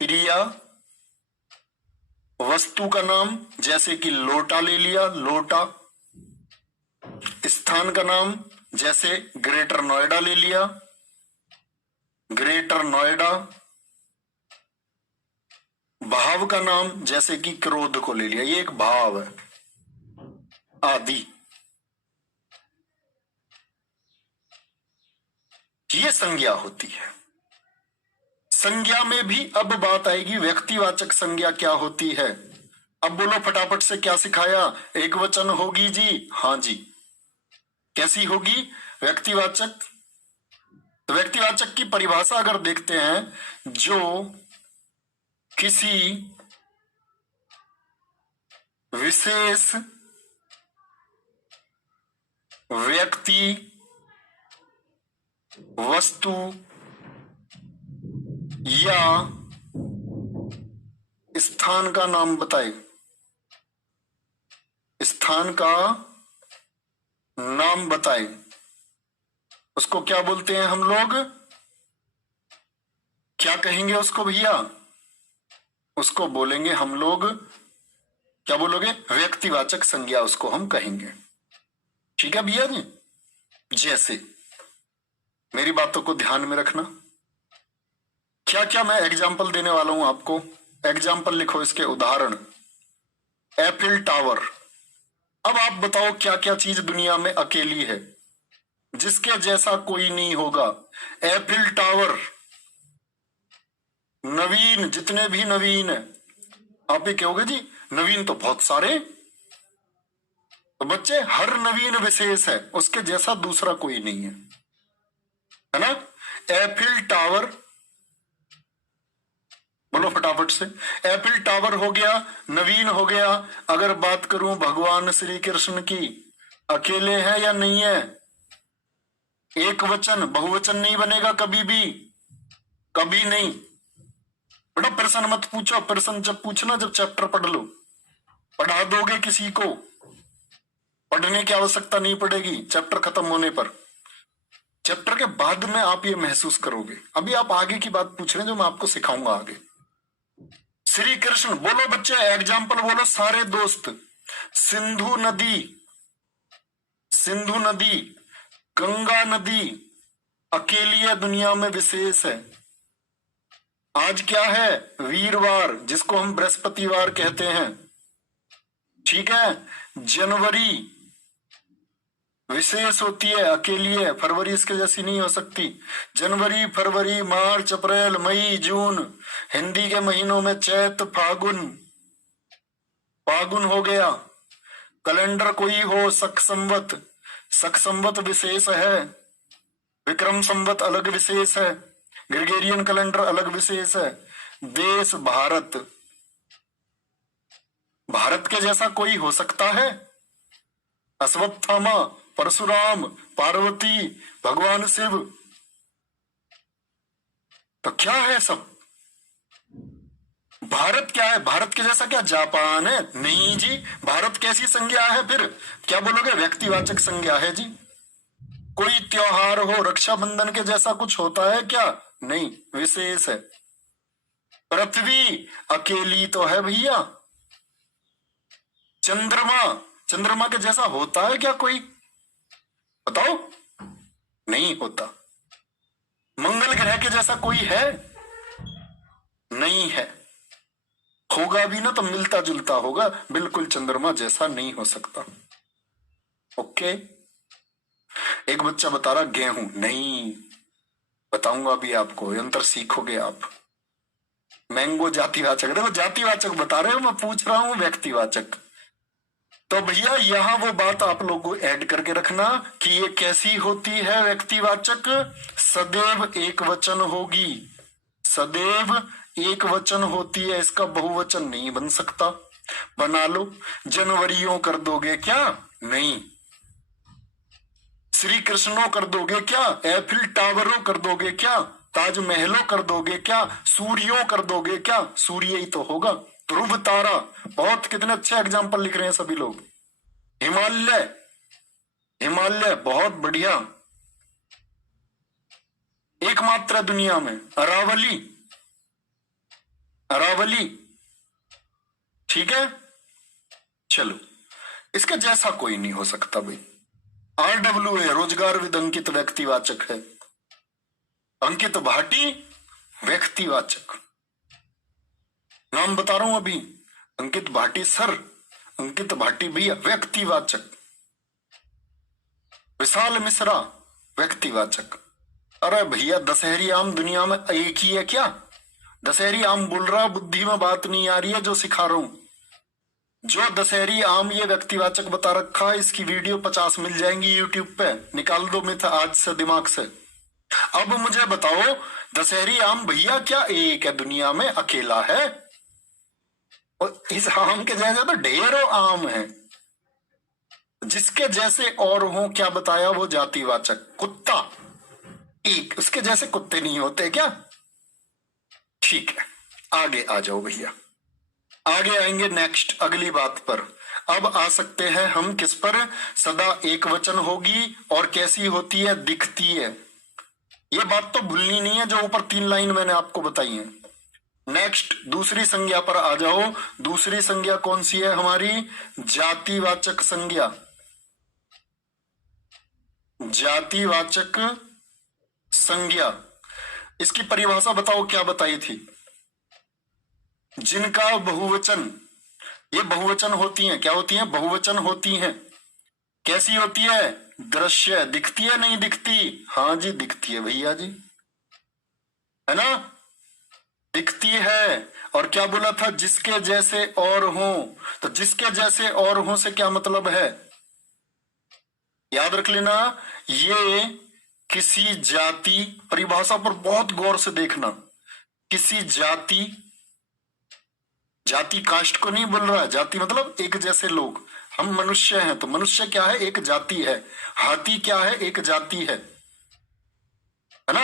प्रिया वस्तु का नाम जैसे कि लोटा ले लिया, लोटा। स्थान का नाम जैसे ग्रेटर नोएडा ले लिया, ग्रेटर नोएडा। भाव का नाम जैसे कि क्रोध को ले लिया, ये एक भाव है, आदि। ये संज्ञा होती है। संज्ञा में भी अब बात आएगी व्यक्तिवाचक संज्ञा क्या होती है। अब बोलो फटाफट से, क्या सिखाया? एक वचन होगी जी, हाँ जी। कैसी होगी? व्यक्तिवाचक। तो व्यक्तिवाचक की परिभाषा अगर देखते हैं, जो किसी विशेष व्यक्ति, वस्तु या स्थान का नाम बताए, स्थान का नाम बताए, उसको क्या बोलते हैं हम लोग? क्या कहेंगे उसको भैया? उसको बोलेंगे हम लोग, क्या बोलोगे? व्यक्तिवाचक संज्ञा उसको हम कहेंगे। ठीक है भैया जी? जैसे मेरी बातों को ध्यान में रखना, क्या क्या मैं एग्जाम्पल देने वाला हूं आपको। एग्जाम्पल लिखो, इसके उदाहरण। Eiffel tower. अब आप बताओ क्या क्या चीज दुनिया में अकेली है, जिसके जैसा कोई नहीं होगा। एफिल टावर, नवीन, जितने भी नवीन है। आप ही कहोगे जी नवीन तो बहुत सारे, तो बच्चे हर नवीन विशेष है, उसके जैसा दूसरा कोई नहीं है ना? एफिल टावर, बोलो फटाफट से। एफिल टावर हो गया, नवीन हो गया। अगर बात करूं भगवान श्री कृष्ण की, अकेले हैं या नहीं है? एक वचन, बहुवचन नहीं बनेगा कभी भी, कभी नहीं। बेटा प्रश्न मत पूछो, प्रश्न जब पूछना जब चैप्टर पढ़ लो। पढ़ा दोगे किसी को, पढ़ने की आवश्यकता नहीं पड़ेगी चैप्टर खत्म होने पर। चैप्टर के बाद में आप ये महसूस करोगे। अभी आप आगे की बात पूछ रहे हैं जो मैं आपको सिखाऊंगा आगे। श्री कृष्ण, बोलो बच्चे एग्जाम्पल बोलो सारे दोस्त। सिंधु नदी, सिंधु नदी, गंगा नदी अकेली है, दुनिया में विशेष है। आज क्या है? वीरवार, जिसको हम बृहस्पतिवार कहते हैं। ठीक है? जनवरी विशेष होती है, अकेली है, फरवरी इसके जैसी नहीं हो सकती। जनवरी, फरवरी, मार्च, अप्रैल, मई, जून, हिंदी के महीनों में चैत, फागुन, फागुन हो गया। कैलेंडर कोई हो, शक संवत, शक संवत विशेष है। विक्रम संवत अलग विशेष है, ग्रेगोरियन कैलेंडर अलग विशेष है। देश भारत, भारत के जैसा कोई हो सकता है? अश्वत्थामा, परशुराम, पार्वती, भगवान शिव, तो क्या है सब? भारत क्या है? भारत के जैसा क्या जापान है? नहीं जी। भारत कैसी संज्ञा है फिर? क्या बोलोगे? व्यक्तिवाचक संज्ञा है जी। कोई त्योहार हो, रक्षाबंधन के जैसा कुछ होता है क्या? नहीं, विशेष है। पृथ्वी अकेली तो है भैया। चंद्रमा, चंद्रमा के जैसा होता है क्या कोई? बताओ, नहीं होता। मंगल ग्रह के जैसा कोई है? नहीं है। होगा भी ना तो मिलता जुलता होगा, बिल्कुल चंद्रमा जैसा नहीं हो सकता। ओके। एक बच्चा बता रहा गेहूं, नहीं, बताऊंगा अभी आपको, यंत्र सीखोगे आप। मैंगो जातिवाचक, देखो जातिवाचक बता रहे हो, मैं पूछ रहा हूं व्यक्तिवाचक। तो भैया यहां वो बात आप लोगों को ऐड करके रखना कि ये कैसी होती है व्यक्तिवाचक। सदैव एक वचन होगी, सदैव एक वचन होती है, इसका बहुवचन नहीं बन सकता। बना लो। जनवरियों कर दोगे क्या? नहीं। श्री कृष्णों कर दोगे क्या? एफिल टावरों कर दोगे क्या? ताजमहलों कर दोगे क्या? सूर्यों कर दोगे क्या? सूर्य ही तो होगा। ध्रुव तारा, बहुत कितने अच्छे एग्जाम्पल लिख रहे हैं सभी लोग। हिमालय, हिमालय बहुत बढ़िया। एकमात्र दुनिया में, अरावली, अरावली। ठीक है, चलो, इसके जैसा कोई नहीं हो सकता भाई। RWA रोजगार विद अंकित व्यक्तिवाचक है, अंकित भाटी व्यक्तिवाचक। नाम बता रहा हूं अभी, अंकित भाटी सर, अंकित भाटी भैया व्यक्तिवाचक, विशाल मिश्रा व्यक्तिवाचक। अरे भैया दशहरी आम दुनिया में एक ही है क्या? दशहरी आम बोल रहा, बुद्धि में बात नहीं आ रही है जो सिखा रहा हूं। जो दशहरी आम ये व्यक्तिवाचक बता रखा है, इसकी वीडियो 50 मिल जाएंगी यूट्यूब पे, निकाल दो मिथ आज से दिमाग से। अब मुझे बताओ, दशहरी आम भैया क्या एक है दुनिया में, अकेला है? और इस आम के जैसे तो ढेरों आम है, जिसके जैसे और हो, क्या बताया वो जातिवाचक। कुत्ता एक, उसके जैसे कुत्ते नहीं होते क्या? ठीक है, आगे आ जाओ भैया, आगे आएंगे नेक्स्ट अगली बात पर। अब आ सकते हैं हम किस पर? सदा एक वचन होगी और कैसी होती है? दिखती है। ये बात तो भूलनी नहीं है जो ऊपर 3 लाइन मैंने आपको बताई है। नेक्स्ट दूसरी संज्ञा पर आ जाओ। दूसरी संज्ञा कौन सी है हमारी? जातिवाचक संज्ञा, जातिवाचक संज्ञा। इसकी परिभाषा बताओ, क्या बताई थी? जिनका बहुवचन, ये बहुवचन होती हैं। क्या होती हैं? बहुवचन होती हैं। कैसी होती है? दृश्य। दिखती है नहीं दिखती? हाँ जी दिखती है भैया जी, है ना, दिखती है। और क्या बोला था? जिसके जैसे और हो। तो जिसके जैसे और हो से क्या मतलब है? याद रख लेना, ये किसी जाति, परिभाषा पर बहुत गौर से देखना, किसी जाति, जाति कास्ट को नहीं बोल रहा है, जाति मतलब एक जैसे लोग। हम मनुष्य हैं तो मनुष्य क्या है? एक जाति है। हाथी क्या है? एक जाति है ना।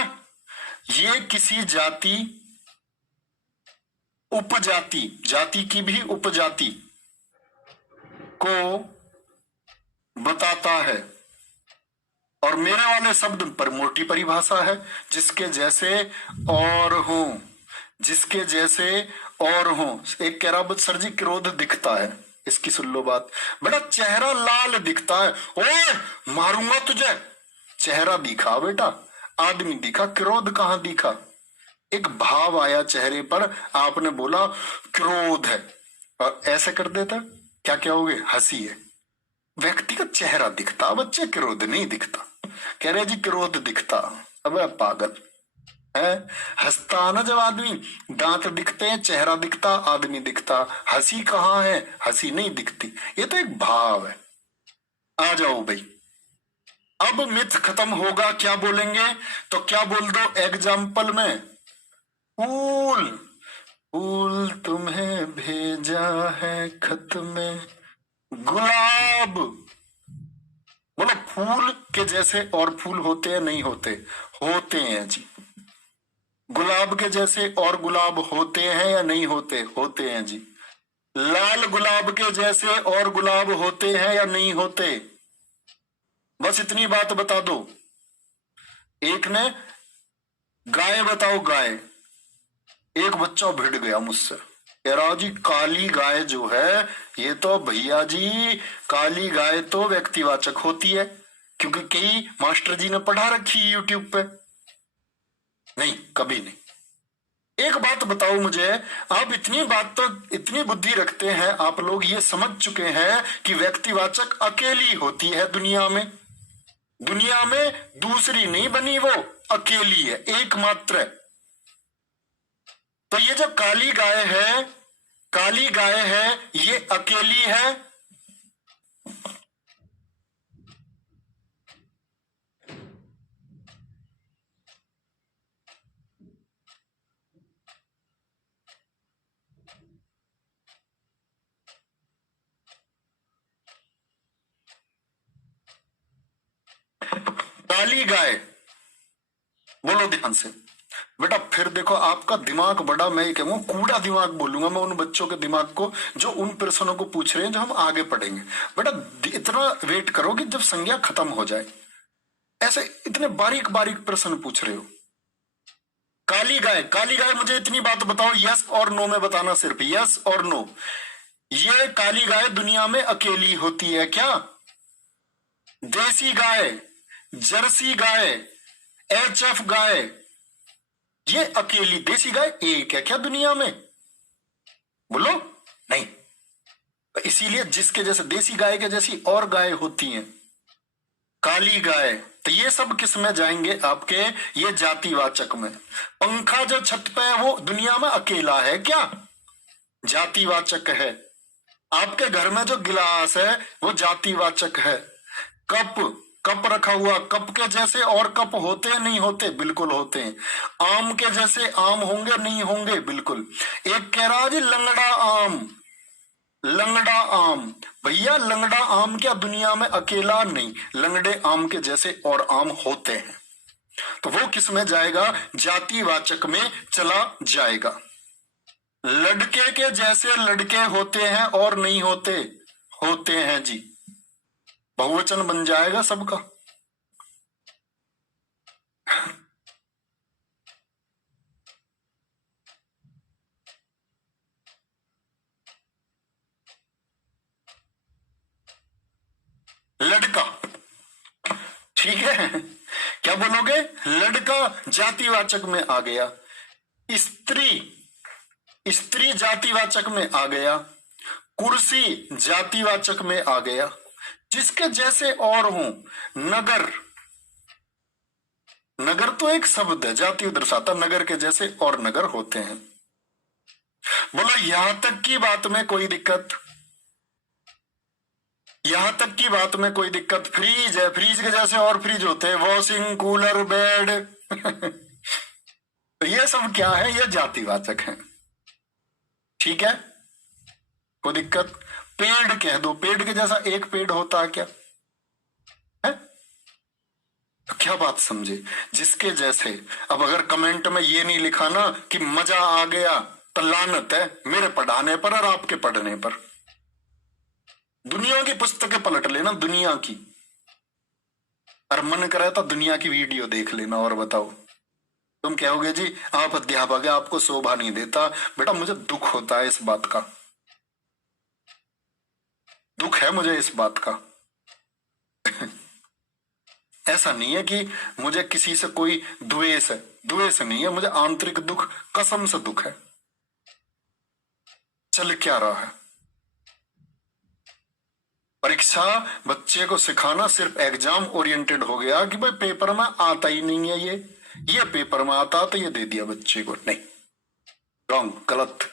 ये किसी जाति, उपजाति, जाति की भी उपजाति को बताता है। और मेरे वाले शब्द पर मोटी परिभाषा है, जिसके जैसे और हो, जिसके जैसे और हो। एक कह रहा सर जी क्रोध दिखता है, इसकी सुन लो बात। बेटा चेहरा लाल दिखता है, ओए मारूंगा तुझे। चेहरा दिखा बेटा, आदमी दिखा, क्रोध कहां दिखा? एक भाव आया चेहरे पर, आपने बोला क्रोध है, और ऐसे कर देता, क्या क्या हो गए? हंसी है। व्यक्ति का चेहरा दिखता, बच्चे क्रोध नहीं दिखता। कह रहे जी क्रोध दिखता, अब पागल है। हंसता ना जब आदमी, दांत दिखते हैं, चेहरा दिखता, आदमी दिखता, हंसी कहाँ है? हंसी नहीं दिखती। ये तो एक भाव है। आ जाओ भाई, अब मिथ खत्म होगा। क्या बोलेंगे? तो क्या बोल दो एग्जाम्पल में? फूल, फूल तुम्हें भेजा है खत में, गुलाब। बोलो फूल के जैसे और फूल होते हैं नहीं होते? होते हैं जी। गुलाब के जैसे और गुलाब होते हैं या नहीं होते? होते हैं जी। लाल गुलाब के जैसे और गुलाब होते हैं या नहीं होते? बस इतनी बात बता दो। एक ने गाय बताओ, गाय। एक बच्चा भिड़ गया मुझसे, कह रहा जी काली गाय जो है, ये तो भैया जी काली गाय तो व्यक्तिवाचक होती है, क्योंकि कई मास्टर जी ने पढ़ा रखी यूट्यूब पे। नहीं, कभी नहीं। एक बात बताओ मुझे, आप इतनी बात तो, इतनी बुद्धि रखते हैं आप लोग, ये समझ चुके हैं कि व्यक्तिवाचक अकेली होती है दुनिया में। दुनिया में दूसरी नहीं बनी, वो अकेली है, एकमात्र है। तो ये जो काली गाय है, काली गाय है, ये अकेली है? काली गाय, बोलो ध्यान से बेटा। फिर देखो आपका दिमाग बड़ा, मैं कहूंगा कूड़ा दिमाग बोलूंगा मैं उन बच्चों के दिमाग को जो उन प्रश्नों को पूछ रहे हैं जो हम आगे पढ़ेंगे। बेटा इतना वेट करो कि जब संज्ञा खत्म हो जाए। ऐसे इतने बारीक बारीक प्रश्न पूछ रहे हो, काली गाय मुझे इतनी बात बताओ, यस और नो में बताना, सिर्फ यस और नो। ये काली गाय दुनिया में अकेली होती है क्या? देसी गाय, जर्सी गाय, एचएफ गाय, ये अकेली देसी गाय एक है क्या दुनिया में? बोलो नहीं। तो इसीलिए जिसके जैसे देसी गाय के जैसी और गाय होती हैं, काली गाय। तो ये सब किस में जाएंगे आपके? ये जातिवाचक में। पंखा जो छत पे है वो दुनिया में अकेला है क्या? जातिवाचक है। आपके घर में जो गिलास है वो जातिवाचक है। कप, कप रखा हुआ, कप के जैसे और कप होते हैं नहीं होते? बिल्कुल होते हैं। आम के जैसे आम होंगे नहीं होंगे? बिल्कुल। एक कह रहा जी लंगड़ा आम, लंगड़ा आम। भैया लंगड़ा आम क्या दुनिया में अकेला? नहीं, लंगड़े आम के जैसे और आम होते हैं। तो वो किस में जाएगा? जातिवाचक में चला जाएगा। लड़के के जैसे लड़के होते हैं और नहीं होते? होते हैं जी, बहुवचन बन जाएगा सबका। लड़का, ठीक है, क्या बोलोगे? लड़का जातिवाचक में आ गया। स्त्री, स्त्री जातिवाचक में आ गया। कुर्सी जातिवाचक में आ गया। जिसके जैसे और हो। नगर, नगर तो एक शब्द है, जाति दर्शाता, नगर के जैसे और नगर होते हैं। बोलो यहां तक की बात में कोई दिक्कत? यहां तक की बात में कोई दिक्कत? फ्रीज है, फ्रीज के जैसे और फ्रीज होते हैं, वॉशिंग, कूलर, बेड। तो ये सब क्या है? ये जातिवाचक है, ठीक है, कोई दिक्कत? पेड़ कह दो, पेड़ के जैसा एक पेड़ होता है क्या? है? तो क्या बात समझे? जिसके जैसे। अब अगर कमेंट में ये नहीं लिखा ना कि मजा आ गया, तो लानत है मेरे पढ़ाने पर और आपके पढ़ने पर। दुनिया की पुस्तकें पलट लेना, दुनिया की, और मन करे तो दुनिया की वीडियो देख लेना और बताओ। तुम कहोगे जी आप अध्यापक है, आपको शोभा नहीं देता। बेटा मुझे दुख होता है इस बात का, दुख है मुझे इस बात का। ऐसा नहीं है कि मुझे किसी से कोई द्वेष है, द्वेष नहीं है, मुझे आंतरिक दुख, कसम से दुख है। चल क्या रहा है? परीक्षा बच्चे को सिखाना सिर्फ एग्जाम ओरिएंटेड हो गया कि भाई पेपर में आता ही नहीं है, ये पेपर में आता तो ये दे दिया बच्चे को। नहीं, रॉन्ग, गलत।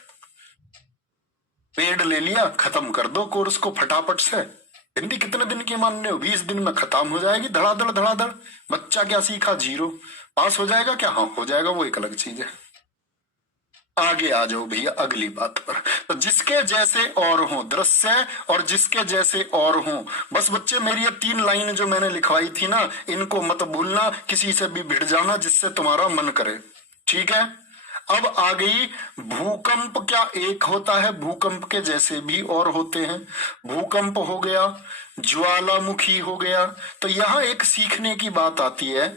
पेड ले लिया, खत्म कर दो कोर्स को फटाफट से। हिंदी कितने दिन की मान रहे हो? 20 दिन में खत्म हो जाएगी, धड़ाधड़ धड़ाधड़। बच्चा क्या सीखा? जीरो। पास हो जाएगा क्या? हाँ हो जाएगा, वो एक अलग चीज है। आगे आ जाओ भैया अगली बात पर। तो जिसके जैसे और हो, दृश्य और जिसके जैसे और हो। बस बच्चे मेरी ये 3 लाइन जो मैंने लिखवाई थी ना, इनको मत भूलना, किसी से भी भिड़ जाना जिससे तुम्हारा मन करे, ठीक है? अब आ गई भूकंप। क्या एक होता है? भूकंप के जैसे भी और होते हैं। भूकंप हो गया, ज्वालामुखी हो गया। तो यहां एक सीखने की बात आती है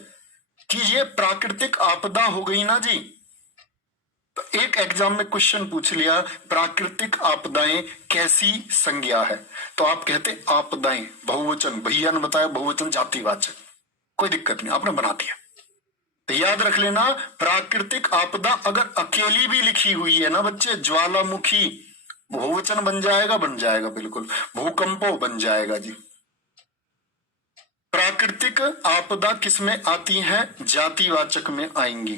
कि ये प्राकृतिक आपदा हो गई ना जी। तो एक एग्जाम में क्वेश्चन पूछ लिया, प्राकृतिक आपदाएं कैसी संज्ञा है? तो आप कहते आपदाएं, बहुवचन। भैया ने बताया बहुवचन जातिवाचक, कोई दिक्कत नहीं, आपने बना दिया। तो याद रख लेना, प्राकृतिक आपदा अगर अकेली भी लिखी हुई है ना बच्चे, ज्वालामुखी बहुवचन बन जाएगा, बन जाएगा बिल्कुल, भूकंपो बन जाएगा जी। प्राकृतिक आपदा किसमें आती है? जातिवाचक में आएंगी।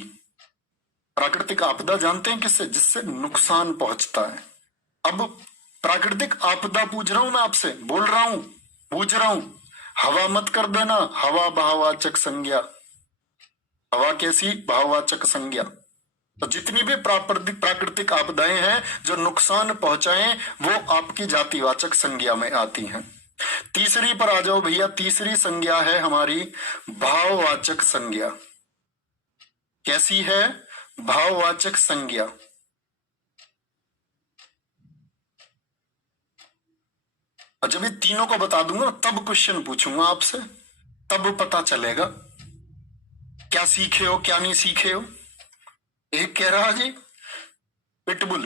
प्राकृतिक आपदा जानते हैं किससे? जिससे नुकसान पहुंचता है। अब प्राकृतिक आपदा पूछ रहा हूं मैं आपसे, बोल रहा हूं, पूछ रहा हूं, हवा मत कर देना। हवा भाववाचक संज्ञा, हवा कैसी? भाववाचक संज्ञा। तो जितनी भी प्राकृतिक आपदाएं हैं जो नुकसान पहुंचाएं, वो आपकी जातिवाचक संज्ञा में आती हैं। तीसरी पर आ जाओ भैया। तीसरी संज्ञा है हमारी भाववाचक संज्ञा। कैसी है? भाववाचक संज्ञा। और जब ये तीनों को बता दूंगा तब क्वेश्चन पूछूंगा आपसे, तब पता चलेगा क्या सीखे हो क्या नहीं सीखे हो। एक कह रहा जी पिटबुल।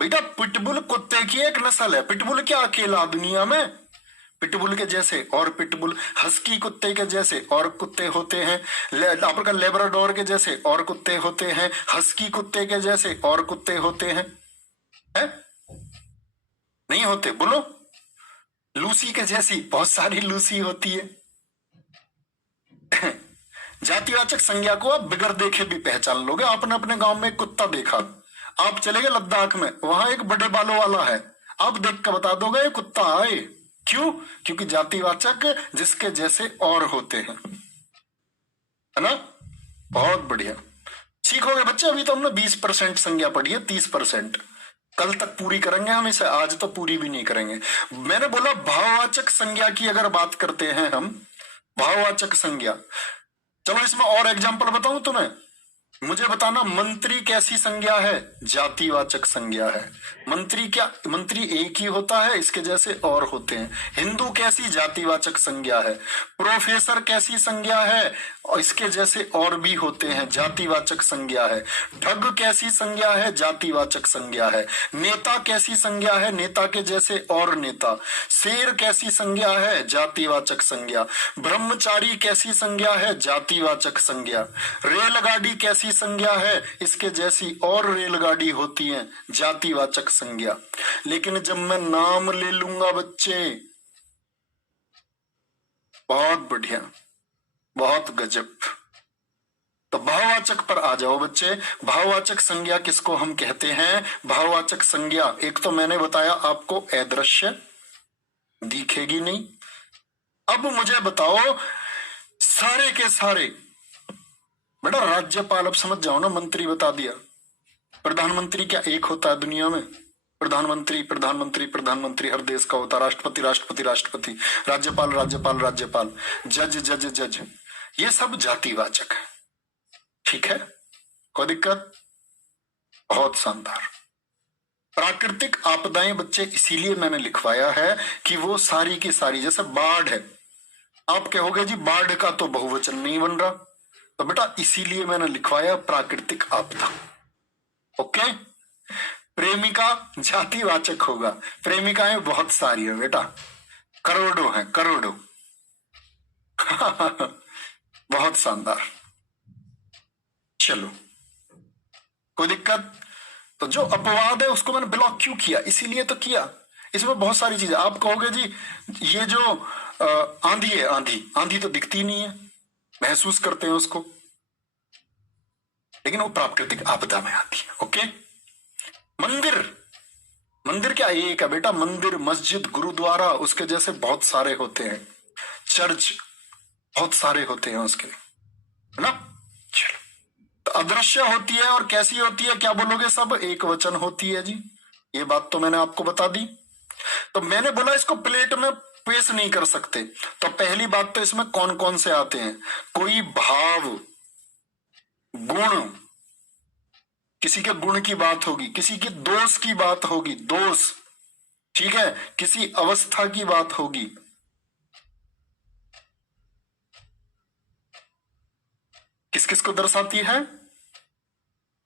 बेटा पिटबुल कुत्ते की एक नस्ल है। पिटबुल क्या अकेला दुनिया में? पिटबुल के जैसे और पिटबुल, हस्की कुत्ते के जैसे और कुत्ते होते हैं, आपका लेब्राडोर के जैसे और कुत्ते होते हैं, हस्की कुत्ते के जैसे और कुत्ते होते हैं, है? नहीं होते? बोलो। लूसी के जैसी बहुत सारी लूसी होती है। जातिवाचक संज्ञा को आप बिगर देखे भी पहचान लोगे। आपने अपने गांव में एक कुत्ता देखा, आप चले गए लद्दाख में, वहां एक बड़े बालों वाला है, आप देख कर बता दोगे ये कुत्ता है। क्यों? क्योंकि जातिवाचक जिसके जैसे और होते हैं, है ना? बहुत बढ़िया, सीखोगे बच्चे। अभी तो हमने 20% संज्ञा पढ़ी है, 30% कल तक पूरी करेंगे हम इसे, आज तो पूरी भी नहीं करेंगे। मैंने बोला भाववाचक संज्ञा की अगर बात करते हैं हम, भाववाचक संज्ञा, चलो इसमें और एग्जांपल बताऊं तुम्हें। मुझे बताना मंत्री कैसी संज्ञा है? जातिवाचक संज्ञा है। मंत्री क्या, मंत्री एक ही होता है, इसके जैसे और होते हैं। हिंदू कैसी जातिवाचक संज्ञा है? प्रोफेसर कैसी संज्ञा है? और इसके जैसे और भी होते हैं, जातिवाचक संज्ञा है। ठग कैसी संज्ञा है? जातिवाचक संज्ञा है। नेता कैसी संज्ञा है? नेता के जैसे और नेता। शेर कैसी संज्ञा है? जातिवाचक संज्ञा। ब्रह्मचारी कैसी संज्ञा है? जातिवाचक संज्ञा। रेलगाड़ी कैसी संज्ञा है? इसके जैसी और रेलगाड़ी होती है, जातिवाचक संज्ञा। लेकिन जब मैं नाम ले लूंगा बच्चे, बहुत बढ़िया, बहुत गजब। तो भाववाचक पर आ जाओ बच्चे। भाववाचक संज्ञा किसको हम कहते हैं? भाववाचक संज्ञा, एक तो मैंने बताया आपको अदृश्य, दिखेगी नहीं। अब मुझे बताओ सारे के सारे, बेटा राज्यपाल अब समझ जाओ ना, मंत्री बता दिया। प्रधानमंत्री क्या एक होता है दुनिया में? प्रधानमंत्री प्रधानमंत्री प्रधानमंत्री हर देश का होता, राष्ट्रपति राष्ट्रपति राष्ट्रपति, राज्यपाल राज्यपाल राज्यपाल, जज जज जज, ये सब जातिवाचक है। ठीक है, कोई दिक्कत? बहुत शानदार। प्राकृतिक आपदाएं बच्चे इसीलिए मैंने लिखवाया है कि वो सारी की सारी, जैसे बाढ़ है, आप कहोगे जी बाढ़ का तो बहुवचन नहीं बन रहा, तो बेटा इसीलिए मैंने लिखवाया प्राकृतिक आपदा। ओके, प्रेमिका जातिवाचक होगा, प्रेमिकाएं बहुत सारी है बेटा, करोड़ों हैं, करोड़ों। बहुत शानदार। चलो, कोई दिक्कत? तो जो अपवाद है उसको मैंने ब्लॉक क्यों किया? इसीलिए तो किया। इसमें बहुत सारी चीजें, आप कहोगे जी ये जो आंधी है, आंधी आंधी तो दिखती नहीं है, महसूस करते हैं उसको, लेकिन वो प्राकृतिक आपदा में आती है। ओके, मंदिर, मंदिर क्या एक है बेटा? मंदिर, मस्जिद, गुरुद्वारा, उसके जैसे बहुत सारे होते हैं, चर्च बहुत सारे होते हैं उसके, है ना? चलो, तो अदृश्य होती है और कैसी होती है, क्या बोलोगे? सब एक वचन होती है जी, ये बात तो मैंने आपको बता दी। तो मैंने बोला इसको प्लेट में पेश नहीं कर सकते, तो पहली बात तो इसमें कौन कौन से आते हैं? कोई भाव, गुण, किसी के गुण की बात होगी, किसी के दोष की बात होगी, दोष, ठीक है, किसी अवस्था की बात होगी, किस किस को दर्शाती है?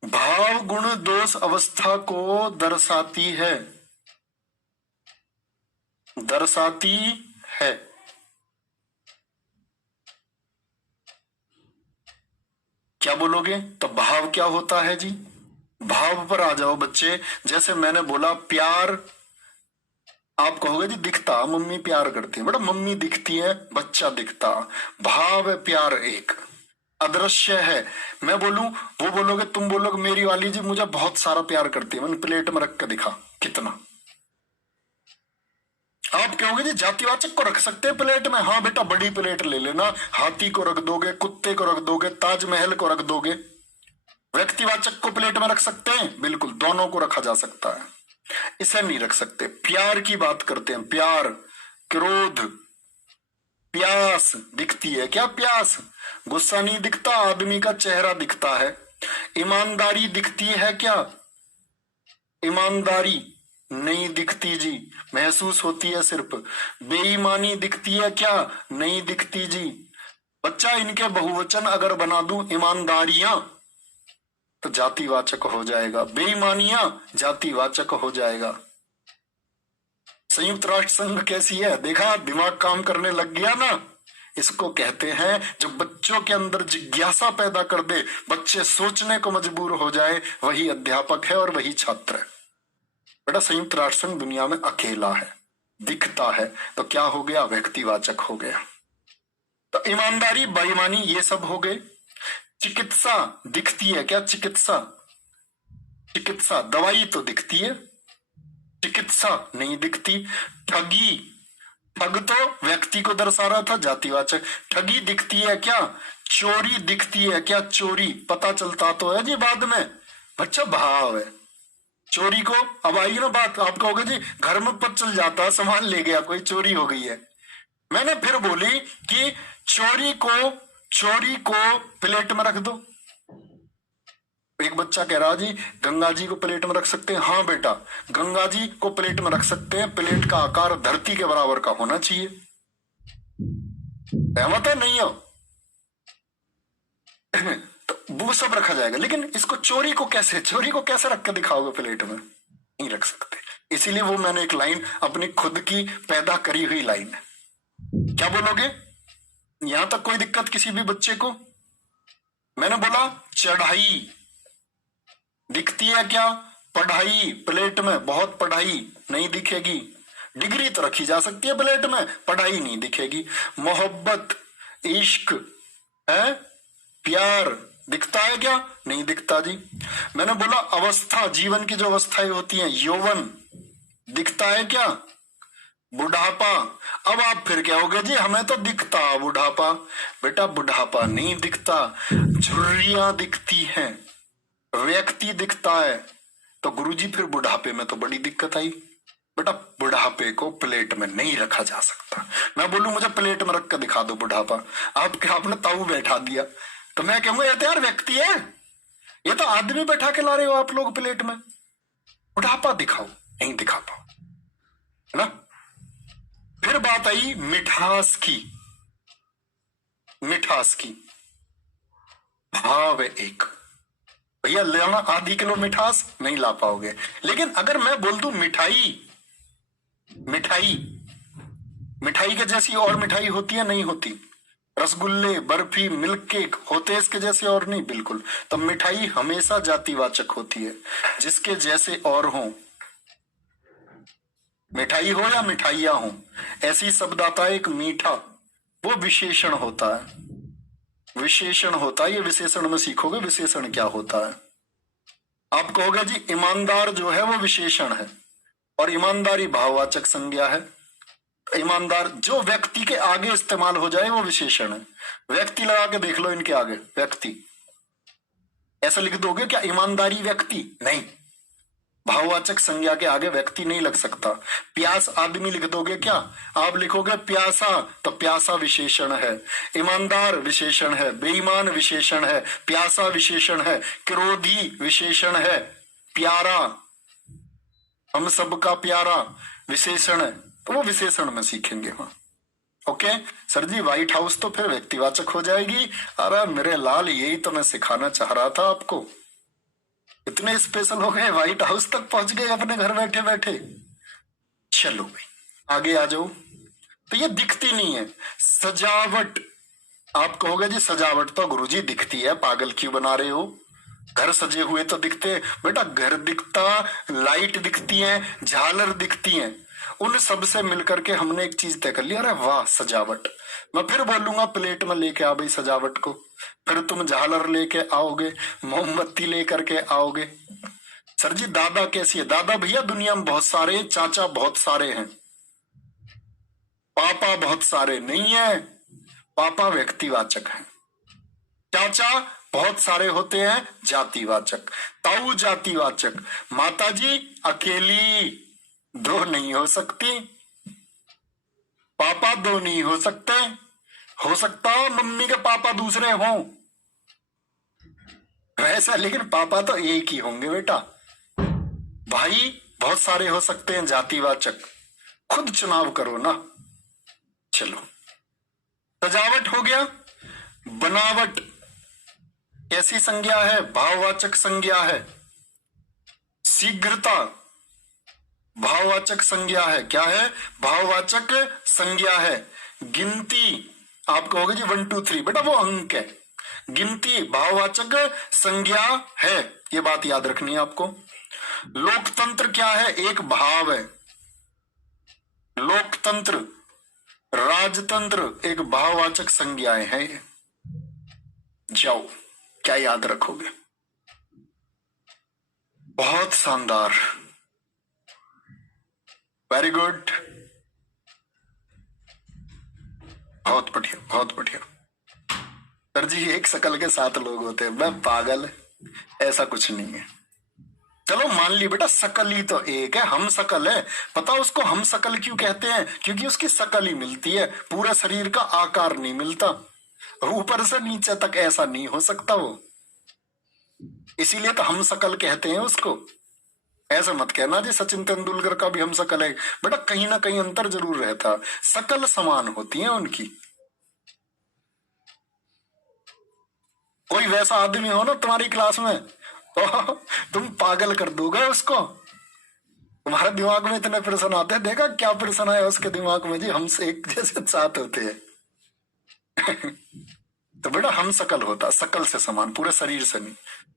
भाव, गुण, दोष, अवस्था को दर्शाती है, दर्शाती है। क्या बोलोगे? तो भाव क्या होता है जी? भाव पर आ जाओ बच्चे। जैसे मैंने बोला प्यार, आप कहोगे जी दिखता, मम्मी प्यार करती है, बेटा मम्मी दिखती है, बच्चा दिखता, भाव है प्यार एक, अदृश्य है। मैं बोलूं, वो बोलोगे, तुम बोलोगे मेरी वाली जी मुझे बहुत सारा प्यार करती है, मैंने प्लेट में रख कर दिखा कितना। आप कहोगे जी जातिवाचक को रख सकते हैं प्लेट में? हाँ बेटा, बड़ी प्लेट ले लेना, हाथी को रख दोगे, कुत्ते को रख दोगे, ताजमहल को रख दोगे। व्यक्तिवाचक को प्लेट में रख सकते हैं? बिल्कुल, दोनों को रखा जा सकता है, इसे नहीं रख सकते। प्यार की बात करते हैं, प्यार, क्रोध, प्यास दिखती है क्या? प्यास, गुस्सा नहीं दिखता, आदमी का चेहरा दिखता है। ईमानदारी दिखती है क्या? ईमानदारी नहीं दिखती जी, महसूस होती है सिर्फ। बेईमानी दिखती है क्या? नहीं दिखती जी। बच्चा इनके बहुवचन अगर बना दूं, ईमानदारियां, तो जातिवाचक हो जाएगा, बेईमानियां जातिवाचक हो जाएगा। संयुक्त राष्ट्र संघ कैसी है, देखा, दिमाग काम करने लग गया ना। इसको कहते हैं जब बच्चों के अंदर जिज्ञासा पैदा कर दे, बच्चे सोचने को मजबूर हो जाए, वही अध्यापक है और वही छात्र है। बेटा संयुक्त राष्ट्र संघ दुनिया में अकेला है, दिखता है, तो क्या हो गया, व्यक्तिवाचक हो गया। तो ईमानदारी, बेईमानी, ये सब हो गए। चिकित्सा दिखती है क्या, चिकित्सा, चिकित्सा दवाई तो दिखती है, चिकित्सा नहीं दिखती। ठगी, ठग तो व्यक्ति को दर्शा रहा था, जातिवाचक। ठगी दिखती है क्या, चोरी दिखती है क्या, चोरी पता चलता तो है जी बाद में, बच्चा भाव है। चोरी को अब आई ना बात, आप कहोगे जी घर में पता चल जाता, सामान ले गया कोई, चोरी हो गई है। मैंने फिर बोली कि चोरी को प्लेट में रख दो। एक बच्चा कह रहा जी गंगा जी को प्लेट में रख सकते हैं। हाँ बेटा, गंगा जी को प्लेट में रख सकते हैं, प्लेट का आकार धरती के बराबर का होना चाहिए। सहमत है, नहीं हो? तो वो सब रखा जाएगा, लेकिन इसको चोरी को कैसे रख के दिखाओगे प्लेट में, नहीं रख सकते। इसीलिए वो मैंने एक लाइन अपनी खुद की पैदा करी हुई लाइन है। क्या बोलोगे, यहां तक कोई दिक्कत किसी भी बच्चे को? मैंने बोला चढ़ाई दिखती है क्या, पढ़ाई प्लेट में, बहुत पढ़ाई नहीं दिखेगी। डिग्री तो रखी जा सकती है प्लेट में, पढ़ाई नहीं दिखेगी। मोहब्बत, इश्क है, प्यार दिखता है क्या, नहीं दिखता जी। मैंने बोला अवस्था, जीवन की जो अवस्थाएं होती हैं, यौवन दिखता है क्या, बुढ़ापा। अब आप फिर कहोगे जी हमें तो दिखता बुढ़ापा। बेटा बुढ़ापा नहीं दिखता, झुर्रियां दिखती हैं, व्यक्ति दिखता है। तो गुरुजी फिर बुढ़ापे में तो बड़ी दिक्कत आई। बेटा बुढ़ापे को प्लेट में नहीं रखा जा सकता। मैं बोलूं मुझे प्लेट में रख कर दिखा दो बुढ़ापा, आपने ताऊ बैठा दिया, तो मैं कहूंगा ये तो यार व्यक्ति है, ये तो आदमी बैठा के ला रहे हो आप लोग प्लेट में, बुढ़ापा दिखाओ, नहीं दिखा पाओ, है ना। फिर बात आई मिठास की। मिठास की भाव एक, भैया लेना आधी किलो मिठास नहीं ला पाओगे। लेकिन अगर मैं बोल दूं मिठाई, मिठाई के जैसी और मिठाई होती है, नहीं होती। रसगुल्ले, बर्फी, मिल्क केक होते इसके जैसे और नहीं, बिल्कुल। तो मिठाई हमेशा जातिवाचक होती है, जिसके जैसे और हो, मिठाई हो या मिठाइयां हो। ऐसी शब्द आता है एक मीठा, वो विशेषण होता है, विशेषण होता है। ये विशेषण में सीखोगे विशेषण क्या होता है। आप कहोगे जी ईमानदार जो है वो विशेषण है और ईमानदारी भाववाचक संज्ञा है। ईमानदार जो व्यक्ति के आगे इस्तेमाल हो जाए वो विशेषण है। व्यक्ति लगा के देख लो इनके आगे, व्यक्ति ऐसा लिख दोगे क्या, ईमानदारी व्यक्ति, नहीं, भाववाचक संज्ञा के आगे व्यक्ति नहीं लग सकता। प्यास आदमी लिख दोगे क्या, आप लिखोगे प्यासा, तो प्यासा विशेषण है, ईमानदार विशेषण है, बेईमान विशेषण है, प्यासा विशेषण है, क्रोधी विशेषण है, प्यारा, हम सबका प्यारा विशेषण है। तो वो विशेषण में सीखेंगे वहां। ओके सर जी, व्हाइट हाउस तो फिर व्यक्तिवाचक हो जाएगी। अरे मेरे लाल, यही तो मैं सिखाना चाह रहा था आपको। इतने स्पेशल हो गए, व्हाइट हाउस तक पहुंच गए अपने घर बैठे बैठे। चलो भाई आगे आ जाओ। तो ये दिखती नहीं है। सजावट, आप कहोगे जी सजावट तो गुरुजी दिखती है, पागल क्यों बना रहे हो, घर सजे हुए तो दिखते। बेटा घर दिखता, लाइट दिखती है, झालर दिखती है, उन सब से मिलकर के हमने एक चीज तय कर ली, अरे वाह सजावट। मैं फिर बोलूंगा प्लेट में लेके आ भाई सजावट को, फिर तुम झालर लेके आओगे, मोमबत्ती लेकर के आओगे। सर जी दादा कैसी है, दादा भैया दुनिया में बहुत सारे, चाचा बहुत सारे हैं, पापा बहुत सारे नहीं है, पापा व्यक्तिवाचक है, चाचा बहुत सारे होते हैं जातिवाचक, ताऊ जातिवाचक, माता जी अकेली दो नहीं हो सकती, पापा दो नहीं हो सकते, हो सकता मम्मी के पापा दूसरे हों वैसा, लेकिन पापा तो एक ही होंगे बेटा। भाई बहुत सारे हो सकते हैं जातिवाचक, खुद चुनाव करो ना। चलो सजावट हो गया, बनावट, कैसी संज्ञा है? भाववाचक संज्ञा है। शीघ्रता भाववाचक संज्ञा है। क्या है? भाववाचक संज्ञा है। गिनती आप कहोगे जी 1 2 3, बेटा वो अंक है। गिनती भाववाचक संज्ञा है, ये बात याद रखनी है आपको। लोकतंत्र क्या है? एक भाव है। लोकतंत्र, राजतंत्र एक भाववाचक संज्ञाएं हैं। जाओ, क्या याद रखोगे? बहुत शानदार, वेरी गुड, बहुत बढ़िया, बहुत बढ़िया। सर जी एक शकल के 7 लोग होते हैं, मैं पागल, ऐसा कुछ नहीं है। चलो मान ली बेटा शकल ही तो एक है, हम शकल है। पता उसको हम शकल क्यों कहते हैं? क्योंकि उसकी शकल ही मिलती है, पूरा शरीर का आकार नहीं मिलता, ऊपर से नीचे तक ऐसा नहीं हो सकता वो, इसीलिए तो हम शकल कहते हैं उसको। ऐसा मत कहना जी सचिन तेंदुलकर का भी हम शकल है, बेटा कहीं ना कहीं अंतर जरूर रहता, शकल समान होती है उनकी। कोई वैसा आदमी हो ना तुम्हारी क्लास में तो तुम पागल कर दोगे उसको। तुम्हारे दिमाग में इतने प्रश्न आते हैं, देखा क्या प्रश्न आया उसके दिमाग में जी, हमसे एक जैसे 7 होते हैं तो बेटा हम शकल होता, शकल से समान, पूरे शरीर से नहीं।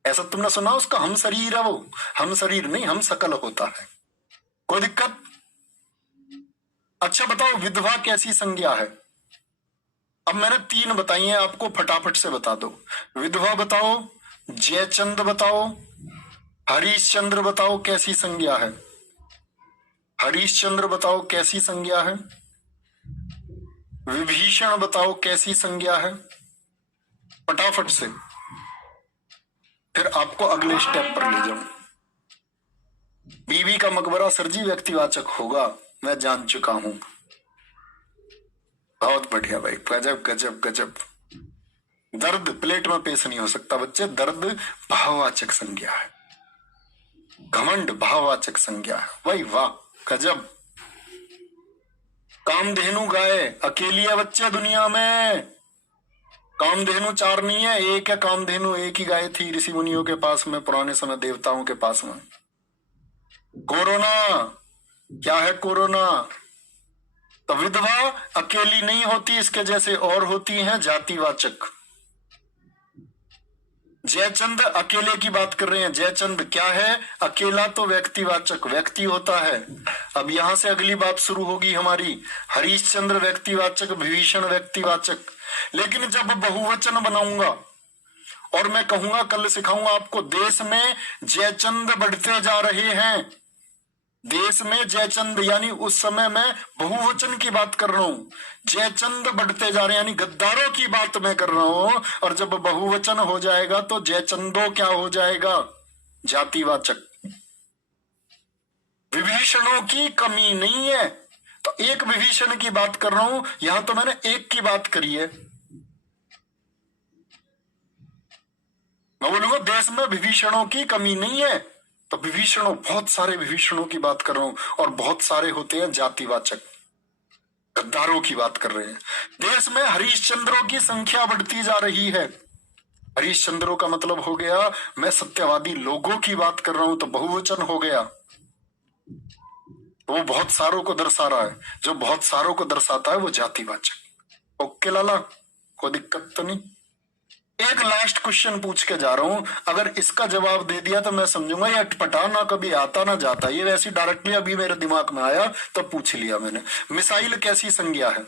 ऐसा तुमने सुना उसका हम शरीर है? वो हम शरीर नहीं, हम शकल होता है। कोई दिक्कत? अच्छा बताओ विधवा कैसी संज्ञा है? अब मैंने 3 बताई हैं आपको, फटाफट से बता दो। विधवा बताओ, जयचंद बताओ, हरीशचंद्र बताओ कैसी संज्ञा है? हरीशचंद्र बताओ कैसी संज्ञा है? विभीषण बताओ कैसी संज्ञा है? फटाफट से, फिर आपको अगले स्टेप पर ले जाऊं। बीबी का मकबरा सर जी व्यक्तिवाचक होगा, मैं जान चुका हूं। बहुत बढ़िया भाई, गजब गजब गजब। दर्द प्लेट में पेश नहीं हो सकता बच्चे, दर्द भाववाचक संज्ञा है। घमंड भाववाचक संज्ञा है, भाई वाह गजब। कामधेनु गाय अकेली है बच्चे दुनिया में, कामधेनु 4 नहीं है, एक है कामधेनु, एक ही गाय थी ऋषि मुनियों के पास में, पुराने समय देवताओं के पास में। कोरोना क्या है? कोरोना तो विधवा अकेली नहीं होती, इसके जैसे और होती हैं जातिवाचक। जयचंद अकेले की बात कर रहे हैं, जयचंद क्या है? अकेला तो व्यक्तिवाचक, व्यक्ति होता है। अब यहां से अगली बात शुरू होगी हमारी, हरीशचंद्र व्यक्तिवाचक, विभीषण व्यक्तिवाचक। लेकिन जब बहुवचन बनाऊंगा और मैं कहूंगा, कल सिखाऊंगा आपको, देश में जयचंद बढ़ते जा रहे हैं, देश में जयचंद, यानी उस समय मैं बहुवचन की बात कर रहा हूं, जयचंद बढ़ते जा रहे हैं, यानी गद्दारों की बात मैं कर रहा हूं। और जब बहुवचन हो जाएगा तो जयचंदो क्या हो जाएगा? जातिवाचक। विभीषणों की कमी नहीं है, तो एक विभीषण की बात कर रहा हूं, यहां तो मैंने एक की बात करी है। मैं बोलूंगा देश में विभीषणों की कमी नहीं है, तो विभीषणों, बहुत सारे विभीषणों की बात कर रहा हूं, और बहुत सारे होते हैं जातिवाचक, गद्दारों की बात कर रहे हैं। देश में हरीशचंद्रों की संख्या बढ़ती जा रही है। हरीशचंद्रों का मतलब हो गया, मैं सत्यवादी लोगों की बात कर रहा हूं, तो बहुवचन हो गया, तो वो बहुत सारों को दर्शा रहा है। जो बहुत सारों को दर्शाता है वो जातिवाचक। ओके लाला, कोई दिक्कत तो नहीं? एक लास्ट क्वेश्चन पूछ के जा रहा हूं, अगर इसका जवाब दे दिया तो मैं समझूंगा ये अटपटा, ना कभी आता ना जाता, ये वैसे डायरेक्टली अभी मेरे दिमाग में आया तो पूछ लिया मैंने। मिसाइल कैसी संज्ञा है?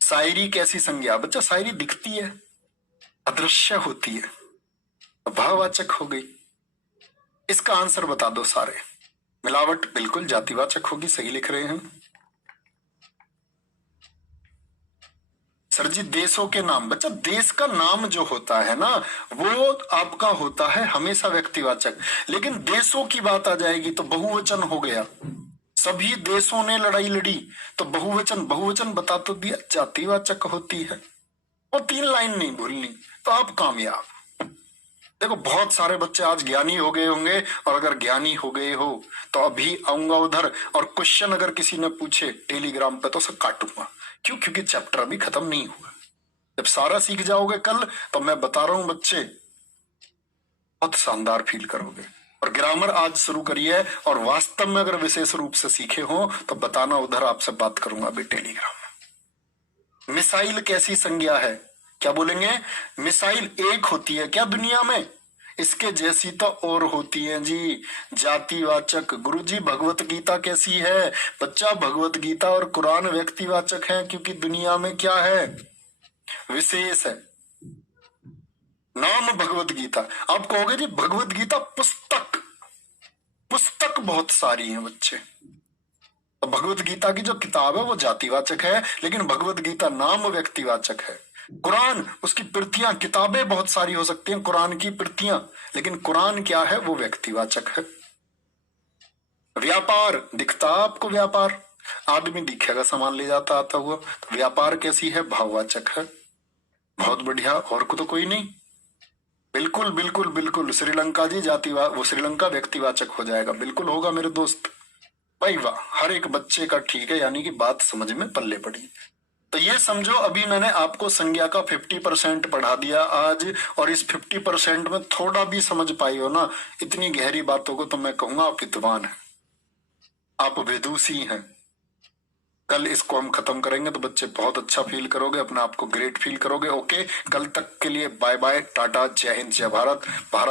शायरी कैसी संज्ञा? बच्चा शायरी दिखती है, अदृश्य होती है, भाववाचक हो गई। इसका आंसर बता दो सारे। मिलावट बिल्कुल जातिवाचक होगी, सही लिख रहे हैं सर जी। देशों के नाम, बच्चा देश का नाम जो होता है ना वो आपका होता है हमेशा व्यक्तिवाचक, लेकिन देशों की बात आ जाएगी तो बहुवचन हो गया। सभी देशों ने लड़ाई लड़ी, तो बहुवचन, बहुवचन बता तो दिया, जातिवाचक होती है। और 3 लाइन नहीं भूलनी, तो आप कामयाब। देखो बहुत सारे बच्चे आज ज्ञानी हो गए होंगे, और अगर ज्ञानी हो गए हो तो अभी आऊंगा उधर, और क्वेश्चन अगर किसी ने पूछे टेलीग्राम पे तो सब काटूंगा। क्यों? क्योंकि चैप्टर अभी खत्म नहीं हुआ। जब सारा सीख जाओगे कल, तो मैं बता रहा हूं बच्चे, बहुत शानदार फील करोगे। और ग्रामर आज शुरू करिए, और वास्तव में अगर विशेष रूप से सीखे हो तो बताना, उधर आपसे बात करूंगा अभी टेलीग्राम में। मिसाइल कैसी संज्ञा है? क्या बोलेंगे? मिसाइल एक होती है क्या दुनिया में? इसके जैसी तो और होती है जी, जातिवाचक। गुरुजी भगवत गीता कैसी है? बच्चा, भगवत गीता और कुरान व्यक्तिवाचक है, क्योंकि दुनिया में क्या है? विशेष है। नाम भगवत गीता। आप कहोगे जी भगवत गीता पुस्तक, पुस्तक बहुत सारी हैं बच्चे। तो भगवत गीता की जो किताब है वो जातिवाचक है, लेकिन भगवत गीता नाम व्यक्तिवाचक है। कुरान, उसकी प्रतियां, किताबें बहुत सारी हो सकती हैं कुरान की प्रतियां, लेकिन कुरान क्या है? वो व्यक्तिवाचक है। व्यापार दिखता आपको, व्यापार आदमी दिखेगा सामान ले जाता आता हुआ, तो व्यापार कैसी है? भाववाचक है। बहुत बढ़िया, और को तो कोई नहीं। बिल्कुल बिल्कुल बिल्कुल, श्रीलंका जी वो श्रीलंका व्यक्तिवाचक हो जाएगा, बिल्कुल होगा मेरे दोस्त। भाई वाह, हर एक बच्चे का ठीक है, यानी कि बात समझ में पल्ले पड़ी। तो ये समझो, अभी मैंने आपको संज्ञा का 50% पढ़ा दिया आज, और इस 50% में थोड़ा भी समझ पाई हो ना इतनी गहरी बातों को, तो मैं कहूंगा आप विद्वान हैं, आप विदुषी हैं। कल इसको हम खत्म करेंगे तो बच्चे बहुत अच्छा फील करोगे, अपने आप को ग्रेट फील करोगे। ओके, कल तक के लिए बाय बाय, टाटा, जय हिंद, जय भारत। भारत